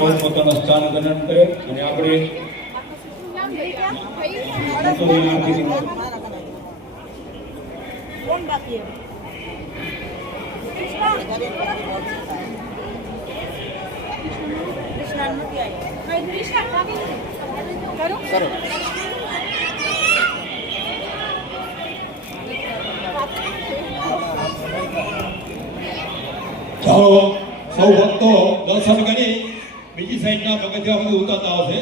પોતાના સ્થાન ગ્રહણ કરે અને આપણે ચાલો સૌ ભક્તો દર્શન કરી બીજી સાઈડના પગથિયા સુધી ઉતરતા આવશે.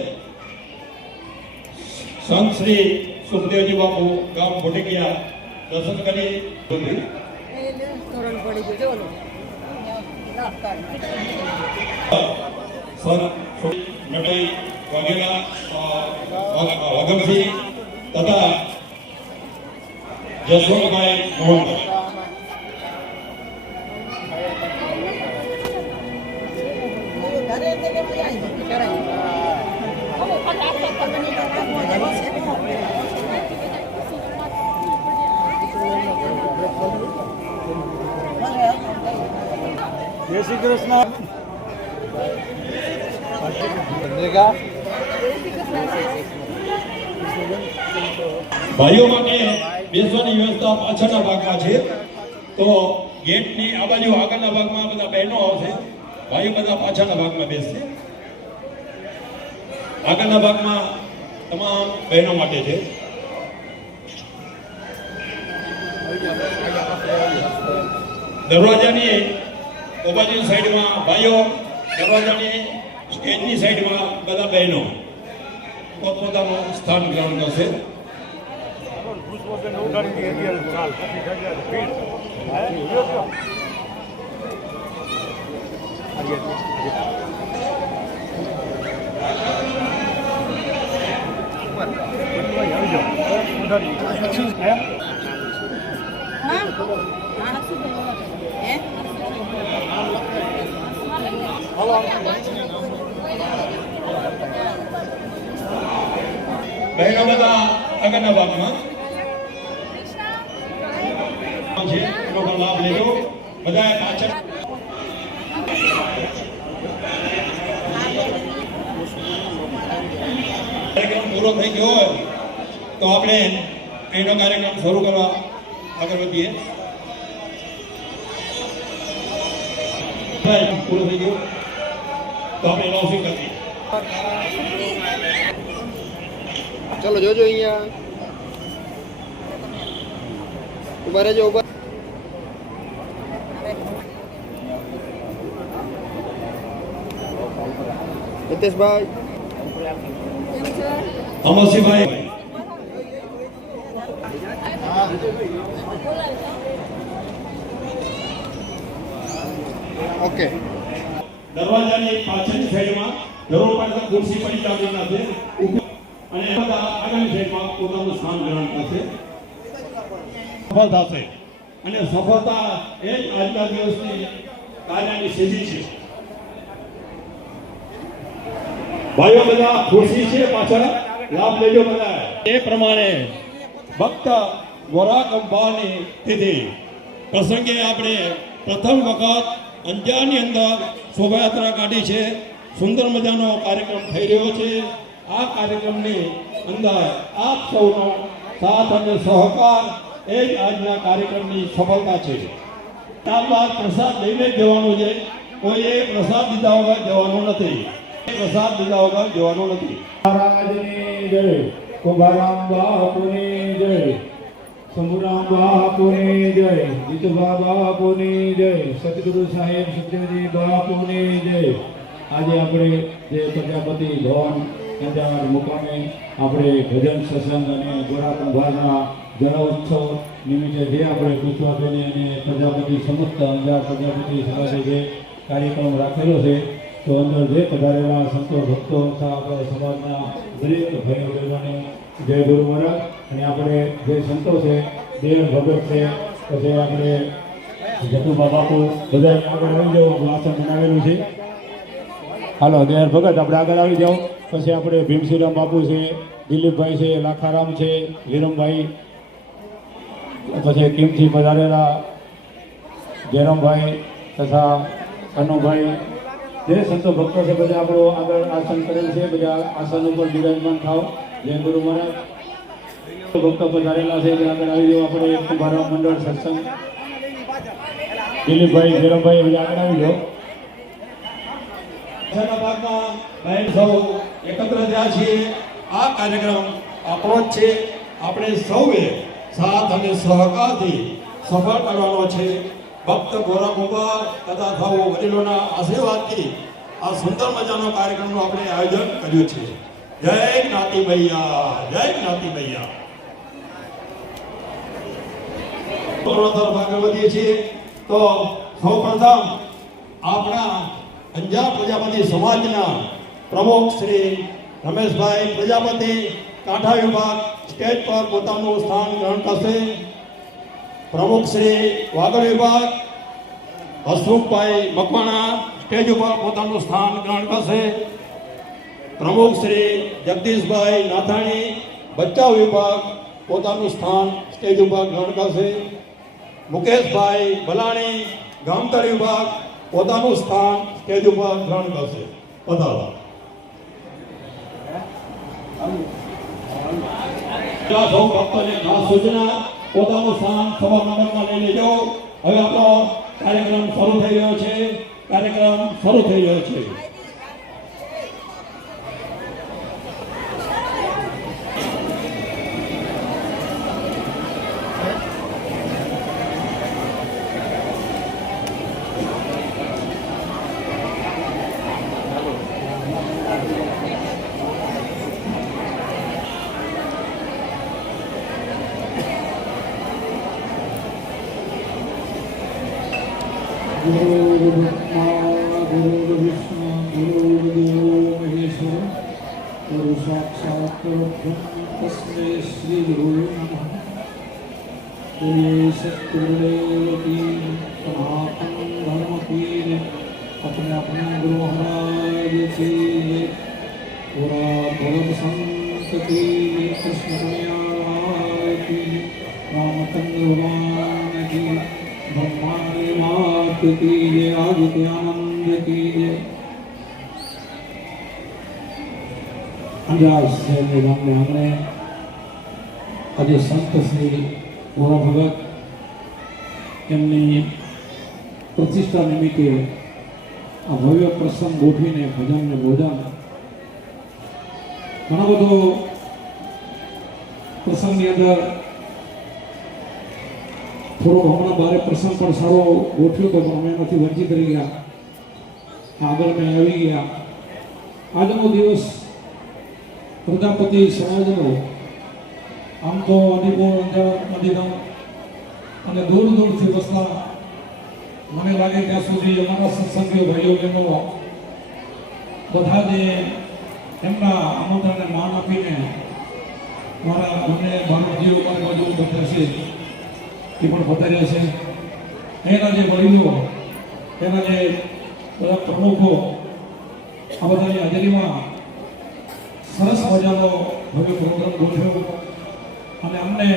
સંત શ્રી સુખદેવજી બાપુ ગામ ભોટિકિયા દર્શન કરી નટાઈ વગેરે વગમસિંહ તથા જસવંતભાઈ મોહનભાઈ જય શ્રી કૃષ્ણ. ભાઈઓ માટે બેસવાની વ્યવસ્થા પાછળના ભાગમાં છે. તો ગેટની આ બાજુ આગળના ભાગમાં બધા બહેનો આવશે. ભાઈઓ બધા પાછળના ભાગમાં બેસશે. આગળના ભાગમાં તમામ બહેનો માટે છે. દરવાજાની ઓબાજુ સાઈડમાં ભાઈઓ, દરવાજાની સ્ટેજની સાઈડમાં બધા બહેનો પોતપોતાનું સ્થાન ગ્રહણ કરશે. બહેનો બધા આગળના ભાગમાં છે, એનો પણ લાભ લેજો. બધા પાછળ કાર્યક્રમ પૂરો થઈ ગયો હોય તો આપણે એનો કાર્યક્રમ શરૂ કરવા આગળ વધીએ. પૂરો થઈ ગયો તો આપણે એનાઉન્સિંગ કરીએ. ચલો જોજો અહીંયા ઉભા રહેજો. ઉભા નિતેશભાઈ, અમરસિંહભાઈ, ઓકે. દરવાજાની પાછળની સાઈડમાં જરૂર પડતા ખુરશી પડી ચાલવાના છે અને બધા આગળની સાઈડમાં પોતાનું સ્થાન ગ્રહણ કરશે. સફળ થશે અને સફળતા એ જ આજના દિવસની કાર્યની સીધી છે. ભાઈઓ બધા ખુરશી છે, પાછળ લાભ લેજો બધા. એ પ્રમાણે ભક્ત વરાકંભાની તિથિ પ્રસંગે આપણે પ્રથમ વખત અંજારની અંદર શોભાયાત્રા કાઢી છે. સુંદર મજાનો કાર્યક્રમ થઈ રહ્યો છે. આ કાર્યક્રમની અંદર આપ સૌનો સાથ અને સહકાર એ જ આજના કાર્યક્રમની સફળતા છે. ત્યારબાદ પ્રસાદ લઈને જવાનું છે. કોઈએ પ્રસાદ લીધા વગર જવાનું નથી. પ્રસાદ લીધા વગર જવાનું નથી. મહારાજની જય, કુંભારામ બાપુની જય, શંભુરામ બાપુની જય, જીતુભા બાપુની જય, સતગુરુ સાહેબ સત્યજી બાપુની જય. આજે આપણે જે પ્રજાપતિ ભવન અંજાર મુકામે આપણે ભજન સત્સંગ અને ગોરાકુંભારના જન્મોત્સવ નિમિત્તે જે આપણે પુષ્પાબેન અને પ્રજાપતિ સમસ્ત અંજાર પ્રજાપતિ સમાજે જે કાર્યક્રમ રાખેલો છે, તો અંદર જે પધારેલા સંતો ભક્તો તથા આપણા સમાજના દરેક ભાઈઓ બહેનોને જય ગુરુ મહારાજ. અને આપણે જે સંતો છે, દેવ ભગત છે, પછી આપણે જતુભા બાપુ બધા આગળ આવી જાઓ. વાસણ બનાવેલું છે. હાલો દેવ ભગત આપણે આગળ આવી જાઓ. પછી આપણે ભીમસિંહરામ બાપુ છે, દિલીપભાઈ છે, લાખારામ છે, વિરમભાઈ, પછી કિમથી પધારેલા જયરામભાઈ તથા કનુભાઈ, જે સંતો ભક્તો છે બધા આપણો આગળ આસન કરેલ છે, બધા આસન ઉપર બિરાજમાન થાવ. જય ગુરુ મહારાજ. ભક્તો પધારેલા છે આગળ આવી જાઓ. આપણે કુંભારામ મંડળ સત્સંગ દિલીપભાઈ ધીરમભાઈ બધા આગળ આવી જાઓ. પાછળના ભાગમાં બહેન સૌ એકત્ર થયા છીએ. આ કાર્યક્રમ આપણો જ છે. આપણે સૌએ સાથ અને સહકારથી સફળ કરવાનો છે. ભક્ત ગોરા કુંભાર તથા સૌ વડીલોના આશીર્વાદથી આ સુંદર મજાનો કાર્યક્રમનું આપણે આયોજન કર્યું છે. જય જ્ઞાતિ મૈયા, જય જ્ઞાતિ મૈયા. તરફ આગળ વધીએ છીએ તો સૌ પ્રથમ આપણા અંજાર પ્રજાપતિ સમાજના પ્રમુખ શ્રી રમેશભાઈ પ્રજાપતિ કાંઠા વિભાગ સ્ટેજ પર પોતાનું સ્થાન ગ્રહણ કરશે. પ્રમુખ શ્રી વાગડ વિભાગ હસમુખભાઈ મકવાણા સ્ટેજ ઉપર પોતાનું સ્થાન ગ્રહણ કરશે. પ્રમુખ શ્રી જગદીશભાઈ નાથાણી બચાવ વિભાગ પોતાનું સ્થાન સ્ટેજ ઉપર ગ્રહણ કરશે. મુકેશભાઈ ભલાણી ગામતળ વિભાગ પોતાનું સ્થાન સ્ટેજ ઉપર ગ્રહણ કરશે. પધારો. સૌ ભક્તોને ખાસ સૂચના, પોતાનું સ્થાન સભા મંડપમાં લઈ લેજો. હવે આપણો કાર્યક્રમ શરૂ થઈ રહ્યો છે. કાર્યક્રમ શરૂ થઈ રહ્યો છે. गुरु ब्रह्मा गुरु विष्णु गुरुदेवो महेश्वर गुरु साक्षात् परब्रह्म तस्मै श्री गुरुवे नमः. बोलिए सतगुरुदेव की सनातन धर्म की अपने अपने गुरु महाराज की पूरा भगत संत की कृष्ण कन्या की रामचंद्र भगवान की ब्रह्मांड मात की जय आदित्यानंद की जय. અંજાર શહેરની ગામને આંગણે આજે સંત શ્રી ગોરા ભગત એમની પ્રતિષ્ઠા નિમિત્તે આ ભવ્ય પ્રસંગ ગોઠવીને ભજન ને ભોજન ઘણો બધો પ્રસંગની અંદર થોડો હમણાં બારે પ્રસંગ પણ સારો ગોઠવ્યો હતો પણ અમે એમાંથી વંચિત રહી ગયા. આગળ મેં આવી ગયા. આજનો દિવસ પ્રજાપતિ સમાજનો આમ તો અલીપુર અંજાર નદીગામ અને દૂર દૂરથી વસતા મને લાગે ત્યાં સુધી અમારા સત્સંગીય ભાઈઓ બહેનો બધા જે એમના આમંત્રણને માન આપીને મારા બંને ભાણજીઓ મારી બાજુ બધા છે એ પણ પધાર્યા છે. એના જે વડીલો, એના જે બધા પ્રમુખો, આ બધાની હાજરીમાં સરસ મજાનો ભવ્ય પ્રોગ્રામ ગોઠવ્યો અને અમને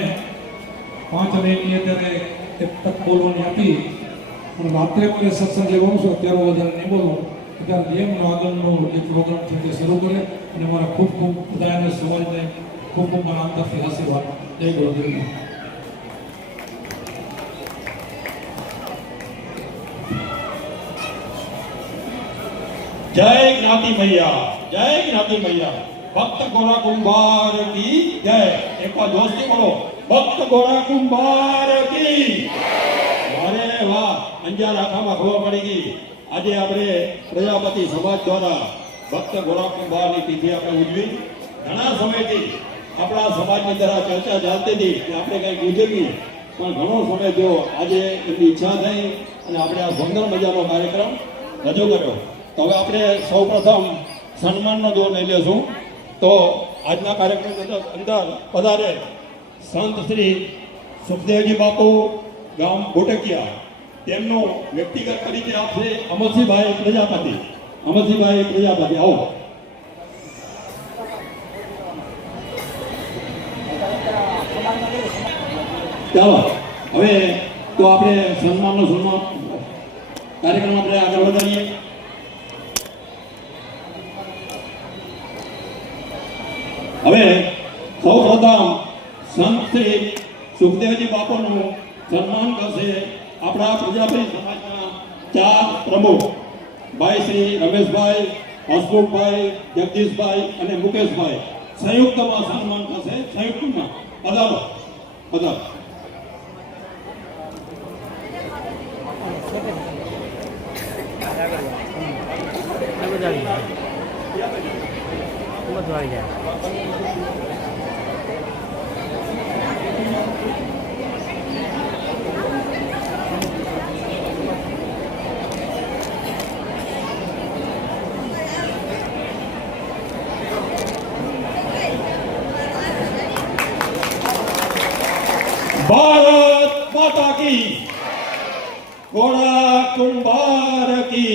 5 મિનિટની અત્યારે એક તક બોલવાની આપી. પણ રાત્રે મને સત્સંગ લેવાનું છે, અત્યારે વધારે નહીં બોલું. અત્યારે જેમનો આગળનો જે પ્રોગ્રામ છે તે શરૂ કરે અને મારા ખૂબ ખૂબ બધાને સમાજને ખૂબ ખૂબ મારા અંતરથી આશીર્વાદ. જય ગુરુદેવ. જય જ્ઞાતિ મૈયા, જય જ્ઞાતિ મૈયા. ભક્ત ગોરા કુંભાર કી જય. એક વાર જોશથી બોલો, ભક્ત ગોરા કુંભાર કી. અરે વાહ, અંજાર આખામાં ખબર પડી ગઈ. આજે આપણે પ્રજાપતિ સમાજ દ્વારા ભક્ત ગોરા કુંભારની તિથિ આપણે ઉજવી. ઘણા સમયથી આપણા સમાજની અંદર આ ચર્ચા ચાલતી હતી કે આપણે કંઈક ઉજવીએ, પણ ઘણો સમય થયો. આજે એમની ઈચ્છા થઈ અને આપણે આ સુંદર મજાનો કાર્યક્રમ રજૂ કર્યો. તો હવે આપણે સૌ પ્રથમ સન્માનનો દોર લઈ લેશું. તો આજના કાર્યક્રમની અંદર પધારે સંત શ્રી સુખદેવજી બાપુ ગામ ગોટકિયા, તેમનો વ્યક્તિગત પરિચય આપશે અમરસિંહભાઈ પ્રજાપતિ. અમરસિંહભાઈ પ્રજાપતિ, આવો. ચાલો હવે તો આપણે સન્માનનો કાર્યક્રમ આપણે આગળ વધારીએ. હવે સૌ પ્રથમ સંત શ્રી સુખદેવજી બાપુનું સન્માન કરશે આપણા પ્રજાપતિ સમાજના 4 પ્રમુખ ભાઈ શ્રી રમેશભાઈ, હસમુખભાઈ, જગદીશભાઈ અને મુકેશભાઈ સંયુક્તમાં સન્માન કરશે. સંયુક્તમાં પધારો પધારો. भारत माता की, घोड़ा कुंभार की,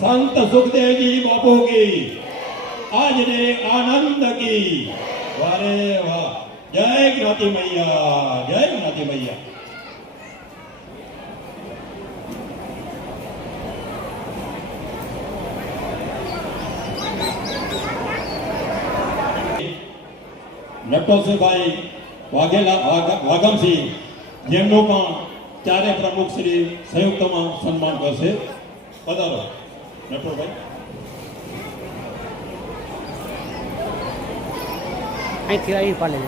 संत सुखदेव जी बापू की, आज ने आनंद की. वारे वाह, जय ज्ञाति मैया, जय ज्ञाति मैया. નટોસભાઈ વાઘમસિંહ જેમનું પણ 4 પ્રમુખ શ્રી સંયુક્તમાં સન્માન કરશે. પધારો નટોભાઈ. અહીંથી અહીં પાલે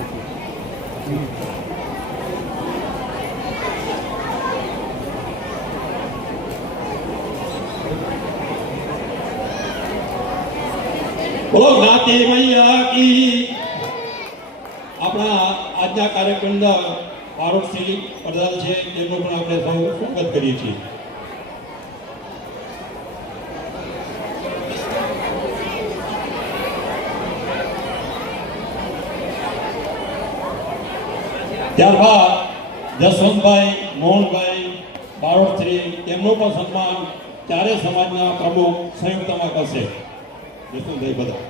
બોલો જ્ઞાતિ મૈયા કી. આપણા આજના કાર્યક્રમના આરોપ શ્રી પ્રધાન છે તેમનું પણ આપણે સૌ સ્વાગત કરીએ છીએ. ત્યારબાદ જસવંતભાઈ, મોહનભાઈ, બારોટશ્રી તેમનું પણ સન્માન 4 સમાજના પ્રમુખ સંયુક્તમાં કરશે. જસવંતભાઈ બધા.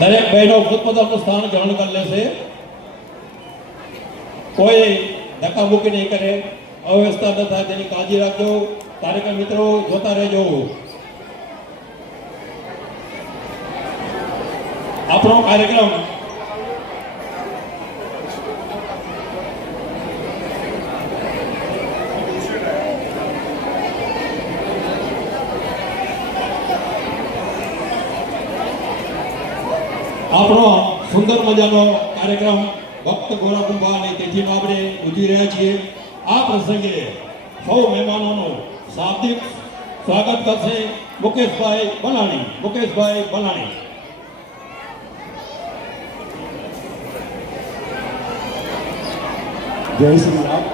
દરેક બહેનો ખુદપોતાનું સ્થાન ગ્રહણ કરી લેશે. કોઈ ધક્કામુક્કી નહીં કરે, અવ્યવસ્થા ન થાય તેની કાળજી રાખજો. કાર્યક્રમ મિત્રો જોતા રહેજો. આપણો કાર્યક્રમ આપણો સુંદર મજાનો કાર્યક્રમ ભક્ત ગોરાકુંભાની તિથિમાં આપણે ઉજવી રહ્યા છીએ. આ પ્રસંગે સૌ મહેમાનોનું શાબ્દિક સ્વાગત કરશે મુકેશભાઈ બલાણી. મુકેશભાઈ બલાણી. જય શ્રી રામ.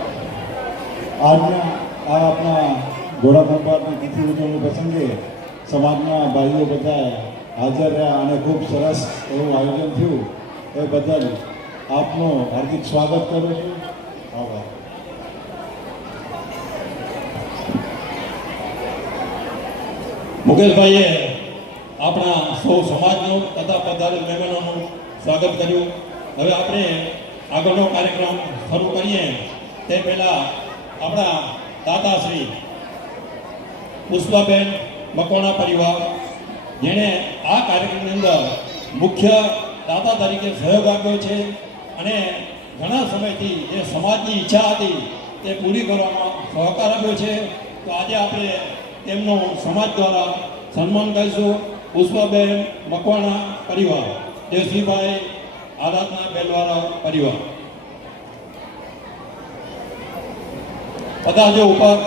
આજના આ આપણા ઘોડાકુંભારની તિથિ ઉજવણી પ્રસંગે સમાજના ભાઈઓ બધા હાજર રહ્યા અને ખૂબ સરસ એવું આયોજન થયું. એ બદલ આપનું હાર્દિક સ્વાગત કરું છું. આભાર. મુકેશભાઈએ આપણા સૌ સમાજનું તથા પધારેલ મહેમાનોનું સ્વાગત કર્યું. હવે આપણે આગળનો કાર્યક્રમ શરૂ કરીએ તે પહેલાં આપણા દાદાશ્રી પુષ્પાબેન મકવાણા પરિવાર, જેણે આ કાર્યક્રમની અંદર મુખ્ય દાતા તરીકે સહયોગ આપ્યો છે અને ઘણા સમયથી જે સમાજની ઈચ્છા હતી તે પૂરી કરવામાં સહકાર આપ્યો છે. તો આજે આપણે તેમનું સમાજ દ્વારા સન્માન કરીશું. પુષ્પાબેન મકવાણા પરિવાર, દેવસિંહભાઈ આરાધના બેલવાળા પરિવાર. પધારજો ઉપર.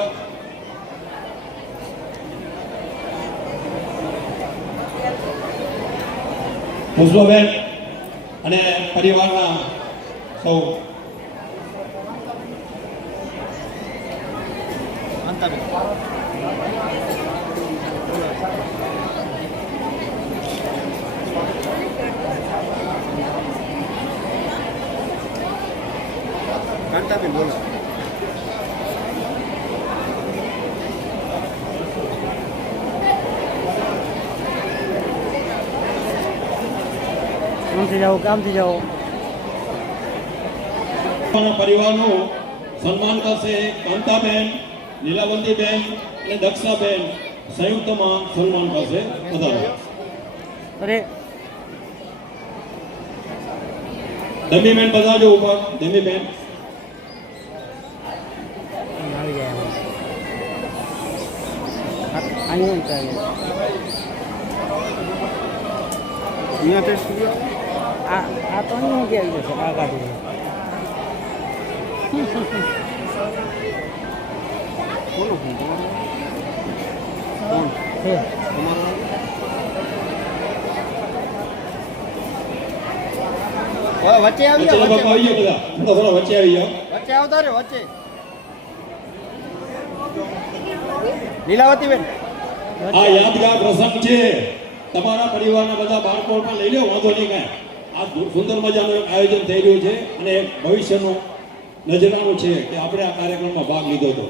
પુષ્પાબેન અને પરિવારના સૌ કાંતાબેન કાંતાબેન બોલો કામથી જાઓ કામથી જાઓ પરિવારનું સન્માન કરશે કાંતાબેન, લીલાવંતીબેન અને દક્ષાબેન સંયુક્તમાં સન્માન કરશે. વધારો અરે ધમીબેન બધાજો ઉપર. ધમીબેન આવી જાય આની એમ ચાલે અહીંયા ટેસ્ટ કર્યો આ તો અહીં કે આવી જશે આ કાઢી કોનું ફોન કોણ છે તમારો વચ્ચે આવી વચ્ચે જાઓ બાપા આવી જાઓ. બધા થોડા વચ્ચે આવી જાઓ. વચ્ચે આવતા રે વચ્ચે લીલાવતીબેન આ યાદગાર પ્રસંગ છે. તમારા પરિવારના બધા બાળકો પણ લઈ લો, વાંધો નહીં કાંઈ. આ સુંદર મજાનું એક આયોજન થઈ રહ્યું છે અને એક ભવિષ્યનું નજરાણું છે કે આપણે આ કાર્યક્રમમાં ભાગ લીધો હતો.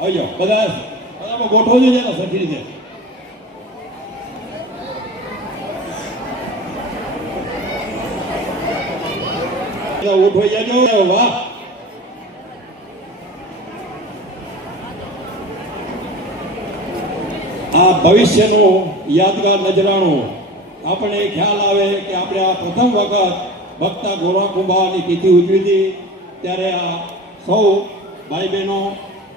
આવી જાઓ બધા. બધામાં ગોઠવો જોઈએ ને સરખી રીતે. બધા ઉઠવાઈ જાજો. વાહ, આ ભવિષ્યનું યાદગાર નજરાણું. આપણને ખ્યાલ આવે કે આપણે આ પ્રથમ વખત ભક્તા ગોરા કુંભારની તિથિ ઉજવી હતી ત્યારે આ સૌ ભાઈ બહેનો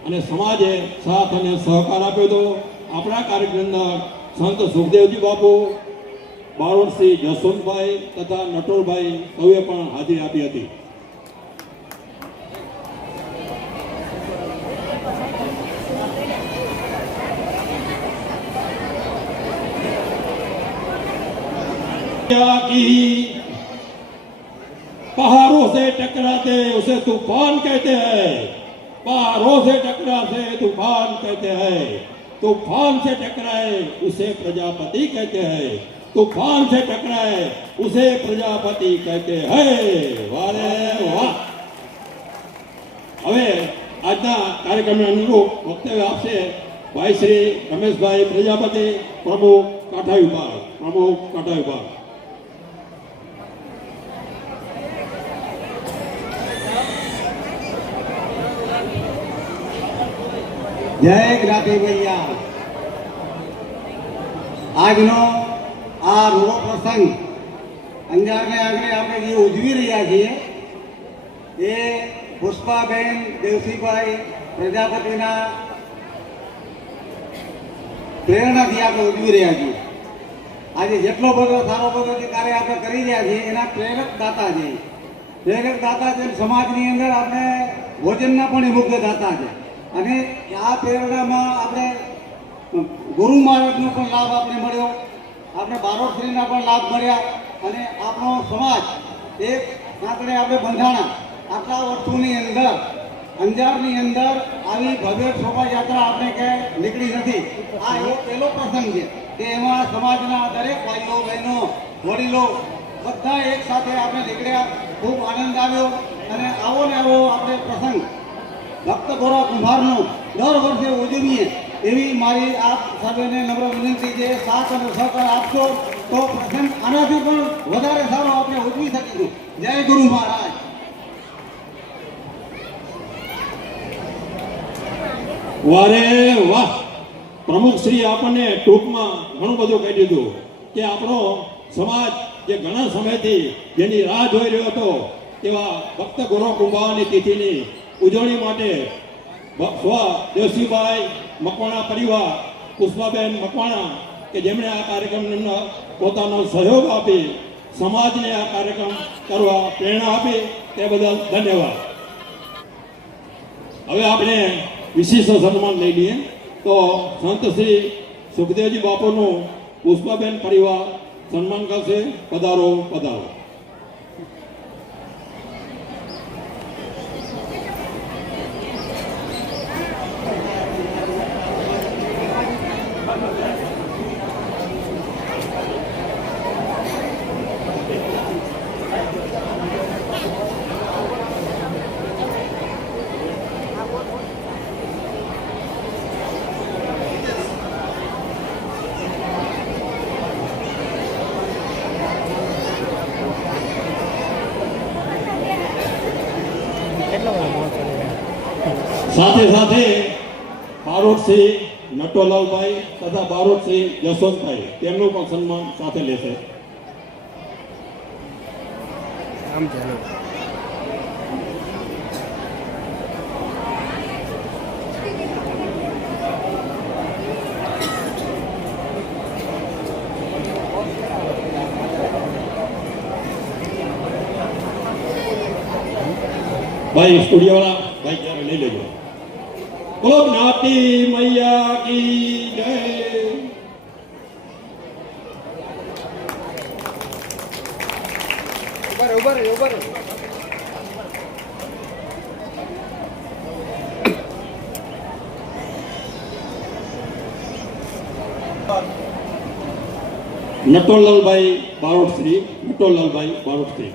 અને સમાજે સાથ અને સહકાર આપ્યો હતો. આપણા કાર્યક્રમના સંત સુખદેવજી બાપુ, બારોટસિંહ જસવંતભાઈ તથા નટોરભાઈ સૌએ પણ હાજરી આપી હતી. की पहाड़ों से टकराते उसे तूफान कहते हैं. पहाड़ों से टकराते तूफान कहते हैं. तूफान से टकराए उसे प्रजापति कहते हैं. तूफान से टकराए उसे प्रजापति कहते हैं. वारे वाह. હવે આજના કાર્યક્રમને અનુરૂપ વક્તવ્ય આપશે ભાઈ શ્રી રમેશભાઈ પ્રજાપતિ, પ્રમુખ કાંઠા વિભાગ. પ્રમુખ કાંઠા વિભાગ. જય જ્ઞાતિ ભૈયા. આજનો આ રૂડો પ્રસંગ અંજારને આગળ આપણે જે ઉજવી રહ્યા છીએ એ પુષ્પાબેન દેવસીભાઈ પ્રજાપતિના પ્રેરણાથી આપણે ઉજવી રહ્યા છીએ. આજે જેટલો બધો સારો બધો જે કાર્ય આપણે કરી રહ્યા છીએ એના પ્રેરક દાતા છે. પ્રેરક દાતા છે સમાજની અંદર આપણે ભોજનના પણ એ મુખ્ય દાતા છે. અને આ પ્રેરણામાં આપણે ગુરુ મહારાજનો પણ લાભ આપણે મળ્યો, આપણે બારોટશ્રીના પણ લાભ મળ્યા અને આપણો સમાજ એક સાથે આપણે બંધાણા. આટલા વર્ષોની અંદર અંજારની અંદર આવી ભવ્ય શોભાયાત્રા આપણે ક્યાંય નીકળી નથી. આ એવો પહેલો પ્રસંગ છે કે એમાં સમાજના દરેક ભાઈઓ બહેનો વડીલો બધા એક સાથે આપણે નીકળ્યા. ખૂબ આનંદ આવ્યો અને આવો ને આવો આપણે પ્રસંગ ભક્ત ગોરા કુંભારનો દર વર્ષે ઉજવીએ એવી મારી આપ સર્વેને નમ્ર વિનંતી છે. સાથ અને સહકાર આપશો તો પ્રસંગ આનાથી પણ વધારે સારો આપણે ઉજવી શકીશું. જય ગુરુ મહારાજ. વારે વાહ. પ્રમુખ શ્રી આપણને ટૂંકમાં ઘણું બધું કહી દીધું કે આપણો સમાજ જે ઘણા સમયથી જેની રાહ જોઈ રહ્યો હતો તેવા ભક્ત ગોરા કુંભારની તિથિની ઉજવણી માટે સ્વ દેવસીભાઈ મકવાણા પરિવાર, પુષ્પાબેન મકવાણા કે જેમણે આ કાર્યક્રમને પોતાનો સહયોગ આપી સમાજને આ કાર્યક્રમ કરવા પ્રેરણા આપી તે બદલ ધન્યવાદ. હવે આપણે વિશિષ્ટ સન્માન લઈ લઈએ તો સંત શ્રી સુખદેવજી બાપુનું પુષ્પાબેન પરિવાર સન્માન કરશે. પધારો પધારો. સાથે સાથે બારોટસિંહ નટોલાલભાઈ તથા બારોટસિંહ જસવંતભાઈ તેમનું પણ સન્માન સાથે લેશે. આમ ચાલો ભાઈ સ્ટુડિયો વાળા ભાઈ ક્યારે લઈ લેજો. બોલો જ્ઞાતિ મૈયા કી જય. ઉભા રહે ઉભા રહે. નટોલાલભાઈ બારોટશ્રી, નટોલાલભાઈ બારોટશ્રી.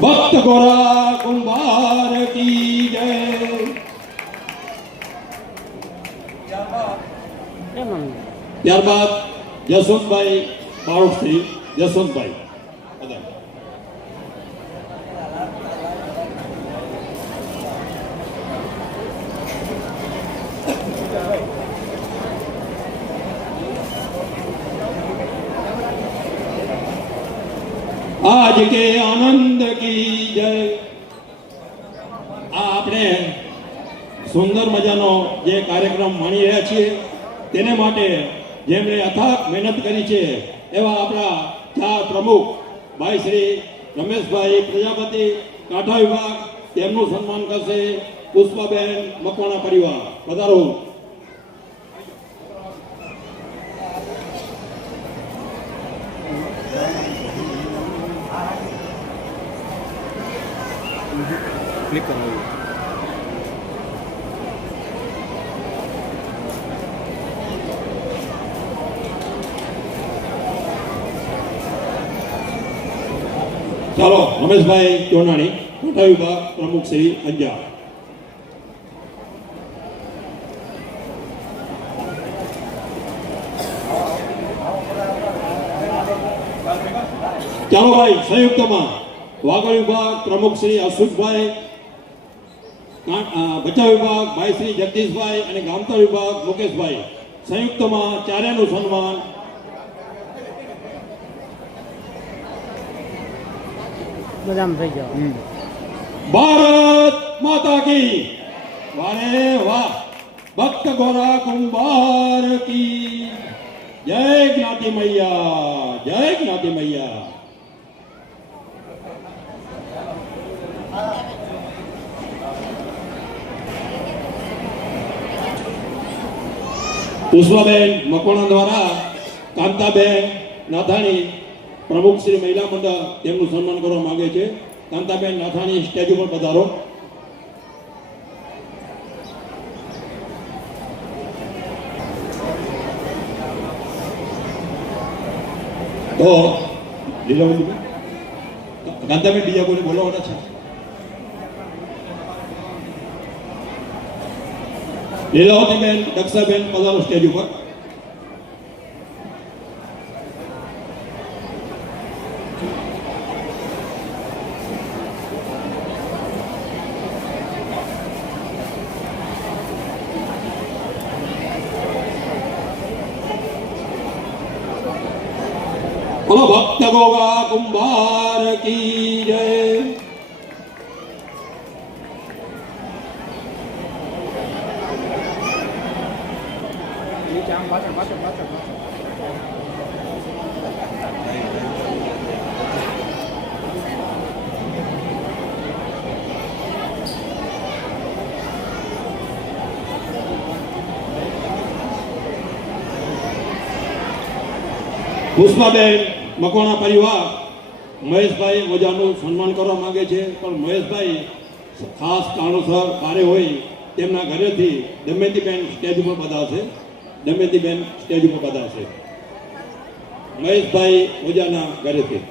ભક્ત ગોરા કુંભાર કી જય. કેમ આમ? ત્યારબાદ જસવંતભાઈ બારોટશ્રી, જસવંતભાઈ પધારો. આજ કે આનંદ કી જય. આ આપણે સુંદર મજાનો જે કાર્યક્રમ માણી રહ્યા છીએ તેને માટે જેમણે અથાગ મહેનત કરી છે એવા આપણા 4 પ્રમુખ ભાઈ શ્રી રમેશભાઈ પ્રજાપતિ કાંઠા વિભાગ, તેમનું સન્માન કરશે પુષ્પાબેન મકવાણા પરિવાર. પધારો. ક્લિક કરવાનું. ચાલો રમેશભાઈ ચોનાણી કાંઠા વિભાગ પ્રમુખ શ્રી અંજાર. ચાલો ભાઈ સંયુક્તમાં વાગડ વિભાગ પ્રમુખ શ્રી અશુભભાઈ, ભચાઉ વિભાગ ભાઈ શ્રી જગદીશભાઈ અને ગામતળ વિભાગ મુકેશભાઈ, સંયુક્તમાં ચારેયનું સન્માન. બધામ થઈ જાવ. ભારત માતા કી. વારે વાહ. ભક્ત ગોરા કુંભાર કી જય. જ્ઞાતિ મૈયા, જય જ્ઞાતિ મૈયા. પુષ્પાબેન મકવાણા દ્વારા કાંતાબેન નાથાણી પ્રમુખ શ્રી મહિલા મંડળ તેમનું સન્માન કરવા માંગે છે. કાંતાબેન નાથાણી સ્ટેજ ઉપર પધારો. તો લીલાવતીબેન, કાંતાબેન બીજા કોઈ બોલાવવાના છે? લીલાવતીબેન, દક્ષાબેન પધારો સ્ટેજ ઉપર. બોલો ભક્ત ગોગા કુંભાર કી જય. પુષ્પાબેન મકવાણા પરિવાર મહેશભાઈ ઓજાનું સન્માન કરવા માંગે છે, પણ મહેશભાઈ ખાસ કારણોસર કાર્ય હોય તેમના ઘરેથી દમયંતીબેન સ્ટેજ ઉપર પધારશે. દમયંતીબેન સ્ટેજ ઉપર પધારશે મહેશભાઈ ઓજાના ઘરેથી.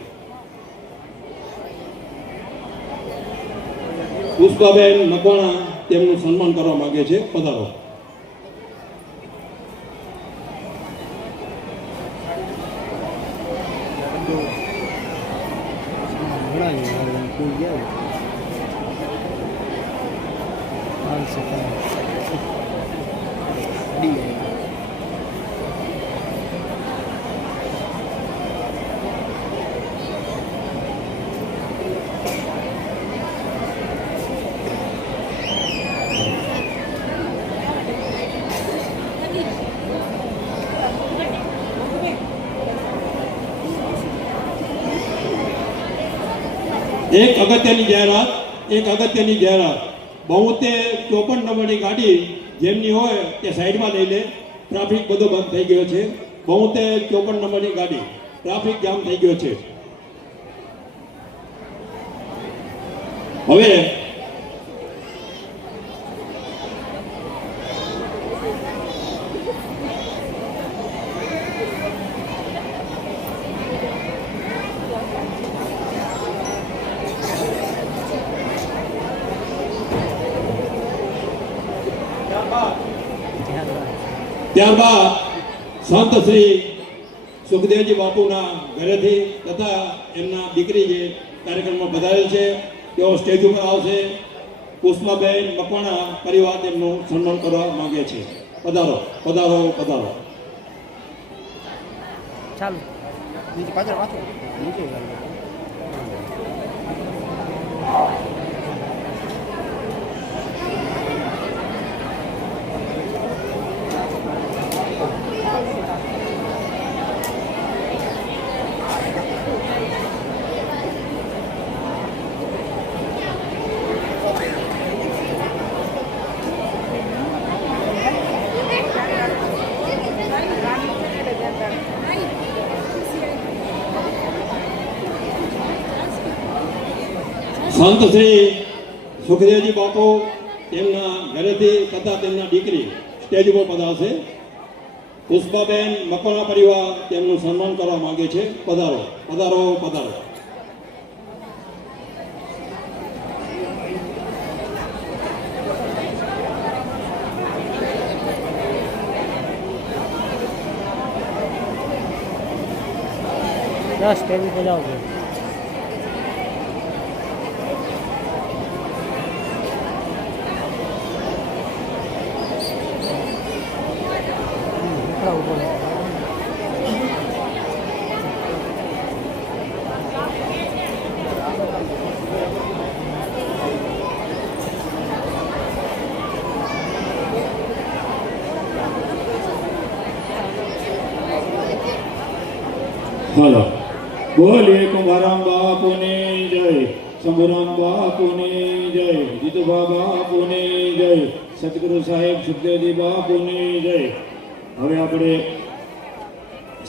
પુષ્પાબેન મકવાણા તેમનું સન્માન કરવા માંગે છે. પધારો. એક અગત્યની જાહેરાત 52 નંબરની ગાડી જેમની હોય તે સાઈડમાં લઈ લે. ટ્રાફિક બધો બંધ થઈ ગયો છે. 52 નંબરની ગાડી, ટ્રાફિક જામ થઈ ગયો છે. હવે ત્યારબાદ સંત શ્રી સુખદેવજી બાપુના ઘરેથી તથા એમના દીકરી જે કાર્યક્રમમાં પધારેલ છે તેઓ સ્ટેજ ઉપર આવશે. પુષ્પાબેન મકવાણા પરિવાર તેમનું સન્માન કરવા માંગે છે. પધારો, પધારો, પધારો. ચાલો નીચે પાછળ વાંચો નીચે સંત શ્રી સુખદેવજી બાપુ તેમના ઘરેથી તથા તેમના દીકરી સ્ટેજ ઉપર પધારશે. પુષ્પાબેન મકવાણા પરિવાર તેમનું સન્માન કરવા માંગે છે. પધારો, પધારો, પધારો. દસ ટેબલ પર જાઓ. હાલો, બોલીએ કુંભારામ બાપુની જય, શંભુરામ બાપુની જય, જીતુભા બાપુની જય, સતગુરુ સાહેબ સુખદેવજી બાપુની જય. હવે આપણે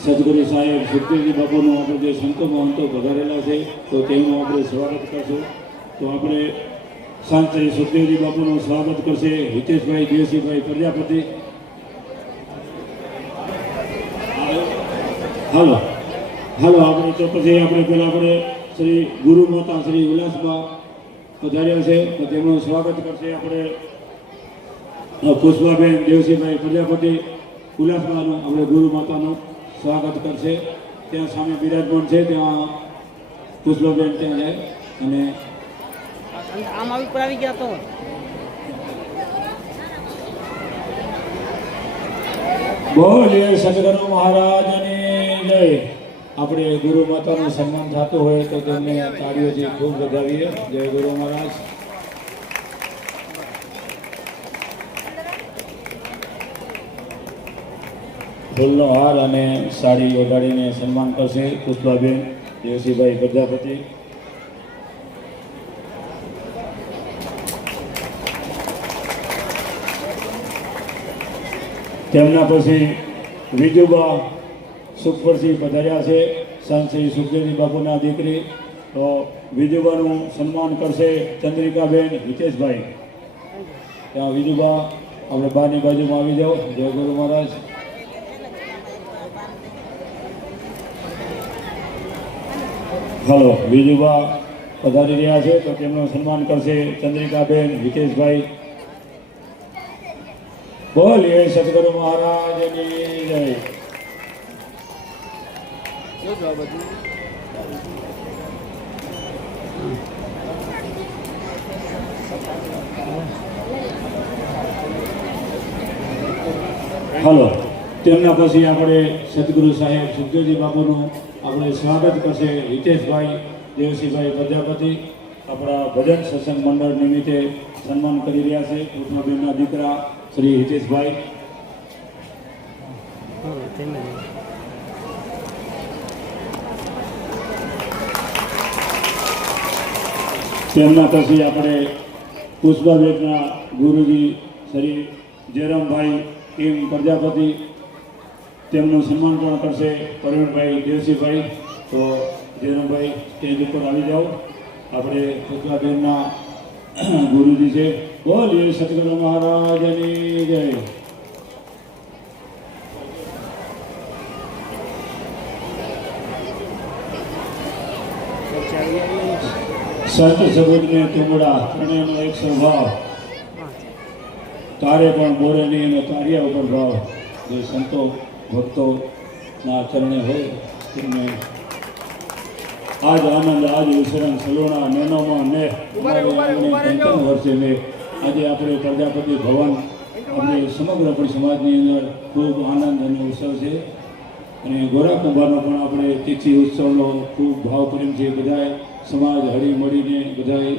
સદગુરુ સાહેબ સુખદેવજી બાપુનું આપણે જે સંતો મહંતો પધારેલા છે તો તેમનું આપણે સ્વાગત કરશું. તો આપણે સંત શ્રી સુખદેવજી બાપુનું સ્વાગત કરશે હિતેશભાઈ દેવસિંહભાઈ પ્રજાપતિ. હાલો હાલો, આપણે તો પછી આપણે પહેલાં આપણે શ્રી ગુરુ માતા શ્રી વિલાસબા પધાર્યા છે તો તેમનું સ્વાગત કરશે આપણે પુષ્પાબેન દેવસિંહભાઈ પ્રજાપતિ. વિલાસબાનું આપણે ગુરુ માતાનું સ્વાગત કરશે. ત્યાં સામે બિરાજમાન છે ત્યાં પુષ્પાબેન ત્યાં જાય અને આમ આવી પર આવી ગયા તો બોલીએ સદગુરુ મહારાજની જય. આપણે ગુરુ માતાનું સન્માન થતું હોય તો તેમને તાળીઓથી ખૂબ વધાવીએ. જય ગુરુ મહારાજ. ફૂલનો હાર અને સાડી ઓઢાડીને સન્માન કરશે પુષ્પાબેન દેવસિંહભાઈ પ્રજાપતિ. તેમના પછી વિજુબા સુખપરસિંહ પધાર્યા છે, સંત શ્રી સુખદેવજી બાપુના દીકરી. તો વિજુબાનું સન્માન કરશે ચંદ્રિકાબેન હિતેશભાઈ. ત્યાં વિજુબા આપણે બાની બાજુમાં આવી જાઓ. જય ગુરુ મહારાજ. હાલો, વિજુબા પધારી રહ્યા છે તો તેમનું સન્માન કરશે ચંદ્રિકાબેન હિતેશભાઈ. બોલીએ સદગુરુ મહારાજની જય. હાલો, તેમના પછી આપણે સદગુરુ સાહેબ સુખદેવજી બાપુનું આપણે સ્વાગત કરશે હિતેશભાઈ દેવસિંહભાઈ પ્રજાપતિ. આપણા ભજન સત્સંગ મંડળ નિમિત્તે સન્માન કરી રહ્યા છે પુષ્પાબેનના દીકરા શ્રી હિતેશભાઈ. તેમના પછી આપણે પુષ્પાબેનના ગુરુજી શ્રી જયરામભાઈ ટીમ પ્રજાપતિ, તેમનું સન્માન પણ કરશે પ્રવીણભાઈ દેવસિંહભાઈ. તો જયરામભાઈ સ્ટેજ ઉપર આવી જાઓ. આપણે પુષ્પાબેનના ગુરુજી છે. બોલીએ સદગુરુ મહારાજની જય. સંત સબૂતને તુમડા ત્રણેયનો એક સ્વભાવ, તારે પણ બોરે નહીં એનો તારિયા ઉપર ભાવ. જે સંતો ભક્તોના ચરણે હોય તેમને આજ આનંદ આજ વિસરણ સલોણા નેનોમાં ને વર્ષે મેં આજે આપણે પ્રજાપતિ ભવન આપણે સમગ્ર આપણી સમાજની અંદર ખૂબ આનંદ અને ઉત્સવ છે. અને ગોરા કુંભારનો પણ આપણે તિથિ ઉત્સવનો ખૂબ ભાવ પ્રેમ છે. બધાએ સમાજ હળી મળીને બધાએ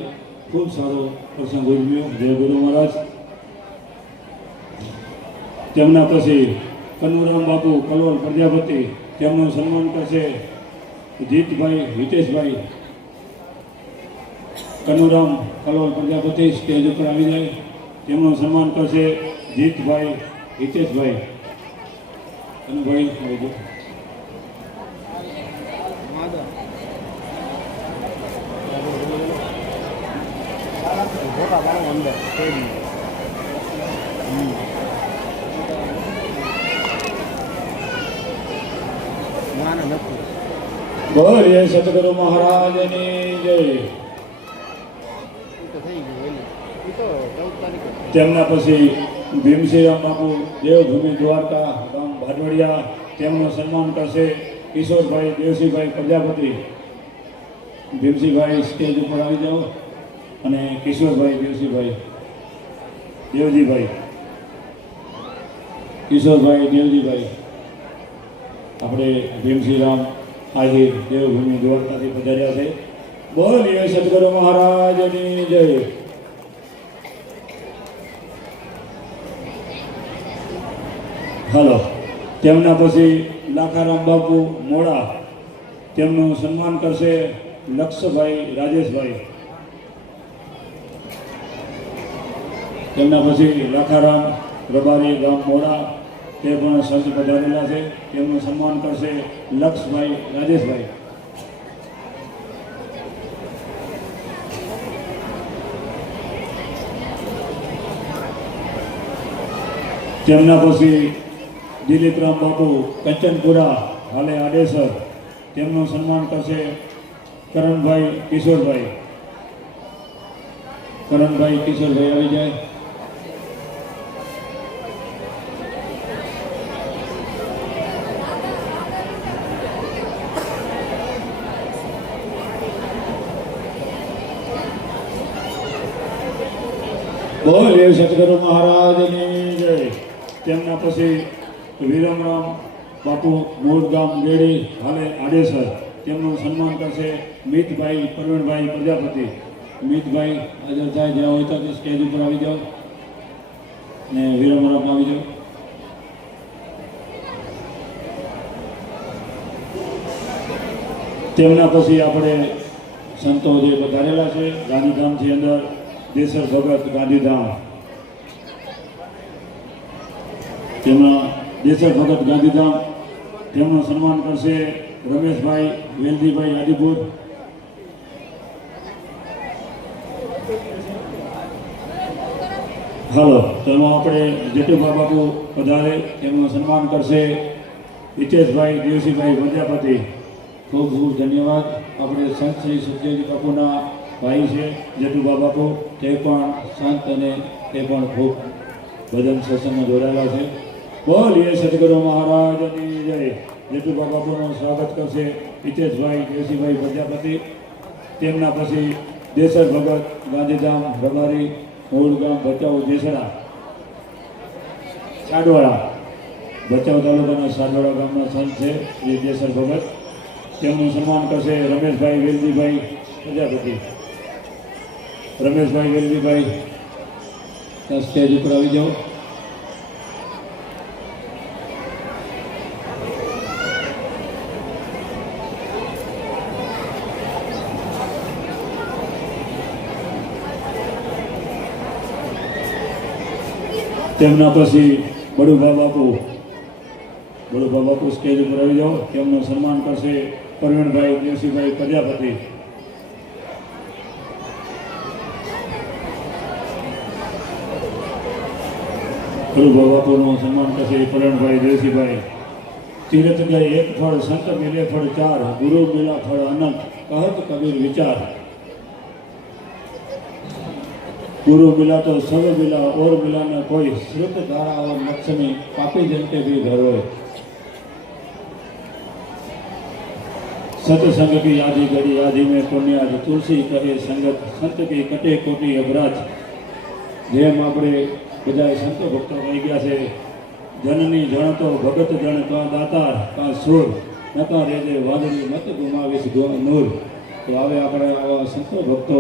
ખૂબ સારો પ્રસંગ ઉજવ્યો. જય ગુરુ મહારાજ. તેમના પછી કનુરામ બાપુ કલોલ પ્રજાપતિ, તેમનું સન્માન કરશે જીતભાઈ હિતેશભાઈ. કનુરામ કલોલ પ્રજાપતિ સ્ટેજ ઉપર આવી જાય. તેમનું સન્માન કરશે જીતભાઈ હિતેશભાઈ. કનુભાઈ આવજો. બોલીએ સદગુરુ મહારાજની જય. તેમના પછી ભીમસિંહ બાપુ દેવભૂમિ દ્વારકા ગામ ભાડવડિયા, તેમનું સન્માન કરશે કિશોરભાઈ દેવસિંહભાઈ પ્રજાપતિ. ભીમસિંહભાઈ સ્ટેજ ઉપર આવી જાઓ. અને કિશોરભાઈ દેવસિંહભાઈ દેવજીભાઈ, કિશોરભાઈ દેવજીભાઈ. આપણે ભીમસિંહ રામ આહિર દેવભૂમિ દ્વારકાથી પધાર્યા છે. બોલીએ સદગુરુ મહારાજની જય. હાલો, તેમના પછી લાખારામ બાપુ મોડા, તેમનું સન્માન કરશે લક્ષભાઈ રાજેશભાઈ. તેમના પછી લાખારામ રબારી ગામ મોડા, તે પણ સંત પધારેલા છે. તેમનું સન્માન કરશે લક્ષભાઈ રાજેશભાઈ. તેમના પછી દિલીપરામ બાપુ કંચનપુરા હાલે આડેસર, તેમનું સન્માન કરશે કરણભાઈ કિશોરભાઈ. કરણભાઈ કિશોરભાઈ આવી જાય. બોલીએ સદગુરુ મહારાજની જય. તેમના પછી વિરમરામ બાપુ મૂળ ગામ ગેડી હાલે આડેસર, તેમનું સન્માન કરશે મિતભાઈ પ્રવીણભાઈ પ્રજાપતિ. મિતભાઈ હાજર થાય, જ્યાં હોય તો સ્ટેજ ઉપર આવી જાઓ ને વિરમરામ આવી જાઓ. તેમના પછી આપણે સંતો જે પધારેલા છે ગાંધીધામથી અંદર દેસર ભગત ગાંધીધામ, તેમાં દેસર ભગત ગાંધીધામ, તેમનું સન્માન કરશે રમેશભાઈ વેલજીભાઈ આદિપુર. હાલો, તેમાં આપણે જેઠુભા બાપુ પધારે, તેમનું સન્માન કરશે હિતેશભાઈ દેવસિંહભાઈ પ્રજાપતિ. ખૂબ ખૂબ ધન્યવાદ. આપણે સંત શ્રી સુખદેવજી બાપુના ભાઈ છે જેઠુબા બાપુ, તે પણ સંત અને તે પણ ખૂબ ભજન સત્સંગમાં જોડાયેલા છે. બોલીએ સદગુરુ મહારાજની જય. જેઠુબા બાપુનું સ્વાગત કરશે હિતેશભાઈ દેવસીભાઈ પ્રજાપતિ. તેમના પછી દેસર ભગત ગાંધીધામ રબારી મૂળ ગામ ભચાઉ દેસરા સાડવાળા, ભચાઉ તાલુકાના સાડવાળા ગામના સંત છે શ્રી દેસર ભગત. તેમનું સન્માન કરશે રમેશભાઈ વેલજીભાઈ પ્રજાપતિ. રમેશભાઈ વેલજીભાઈ સ્ટેજ ઉપર આવી જાઓ. તેમના પછી બડુભા બાપુ સ્ટેજ ઉપર આવી જાઓ. તેમનું સન્માન કરશે પ્રવીણભાઈ દેવસીભાઈ પ્રજાપતિ. બડુભા બાપુનું સન્માન કરશે પ્રવીણભાઈ દેવસીભાઈ. તીરથ ગઈ એક ફળ સંત મિલે ફળ ચાર, ગુરુ મિલા ફળ અનંત કહત કબીર વિચાર. गुरु मिला तो सब मिला और मिला न कोई, श्रुत धारा और नक्श में पापी जन के भी घर होए. सत्संग की आधी घड़ी आधी में पुण्य आज तुलसी कहे संगत, संत की कटे कोटी अभराज. જેમ આપણે બધા સંતો ભક્તો કહી ગયા છે, જનની જણ તો ભગત જણ કા દાતાર કા સુર, નકા રેજે વાદળી મત ગુમાવીશ નૂર. તો હવે આપણે આવા સંતો ભક્તો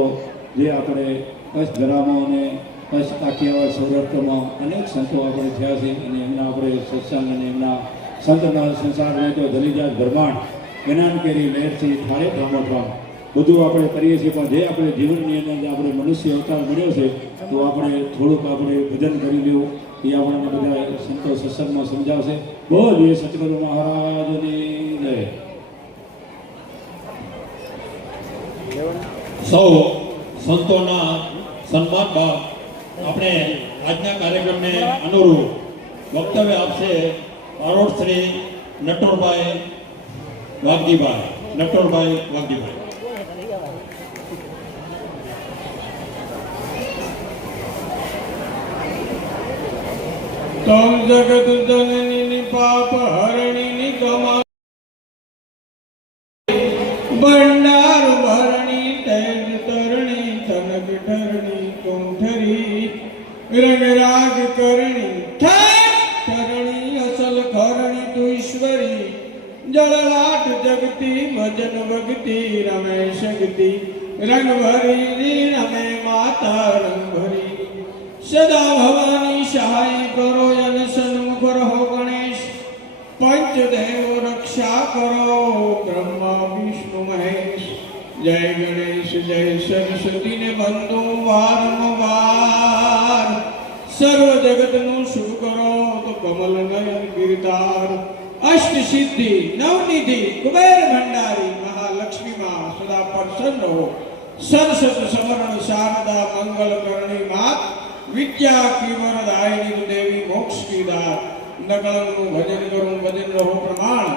જે આપણે કચ્છ જિલ્લામાં અને કચ્છ કાઠિયાવાડ સૌરાષ્ટ્રમાં અનેક સંતો આપણે થયા છે અને એમના આપણે સત્સંગ અને એમના સંતના સંસારને તો ધરીજાત ભરમાંડ જ્ઞાન કેરી લહેરથી થાળે બ્રહ્મોત્રામ બધું આપણે કરીએ છીએ. પણ જે આપણે જીવનની અંદર આપણે મનુષ્ય અવતાર મળ્યો છે તો આપણે થોડુંક આપણે ભજન કરી લેવું એ આપણને બધા સંતો સત્સંગમાં સમજાવશે. બોલીએ સતગુરુ મહારાજની જય. સૌ સંતોના સન્માન બાદ આપણે આજના કાર્યક્રમને અનુરૂપ વક્તવ્ય આપશે આરોડ શ્રી નટોરભાઈ વાઘજીભાઈ. તમ જગત જનની પાપ હરણી કમા ભંડાર ભરણી તેજ તરણી તનક ઢરણી કુંઠરી રંગરાગ કરણી ઠરણી અસલ ખરણી તું ઈશ્વરી જળલાટ જગતી ભજન ભક્તિ રમે શક્તિ રંગ ભરી રમે માતા રંગ ભરી સદા ભવાની સહાય કરો યન સન્મુખ રહો ગણેશ પંચદેવ રક્ષા કરો બ્રહ્મા વિષ્ણુ મહેશ. જય ગણેશ જય સરસ્વતી ને બંધુ વારંવાર સર્વ જગતનું શુભ કરો તો કમલ નયન ગિરધાર અષ્ટ સિદ્ધિ નવનિધિ કુબેર ભંડારી મહાલક્ષ્મી માં સદા પ્રસન્ન હો. સરસ્વત સમરણ શારદા મંગલ કરણી માત વિદ્યા की वरदायिनी देवी मोक्ष की दात. नकलનું ભજન કરું ભજન રહો પ્રમાણ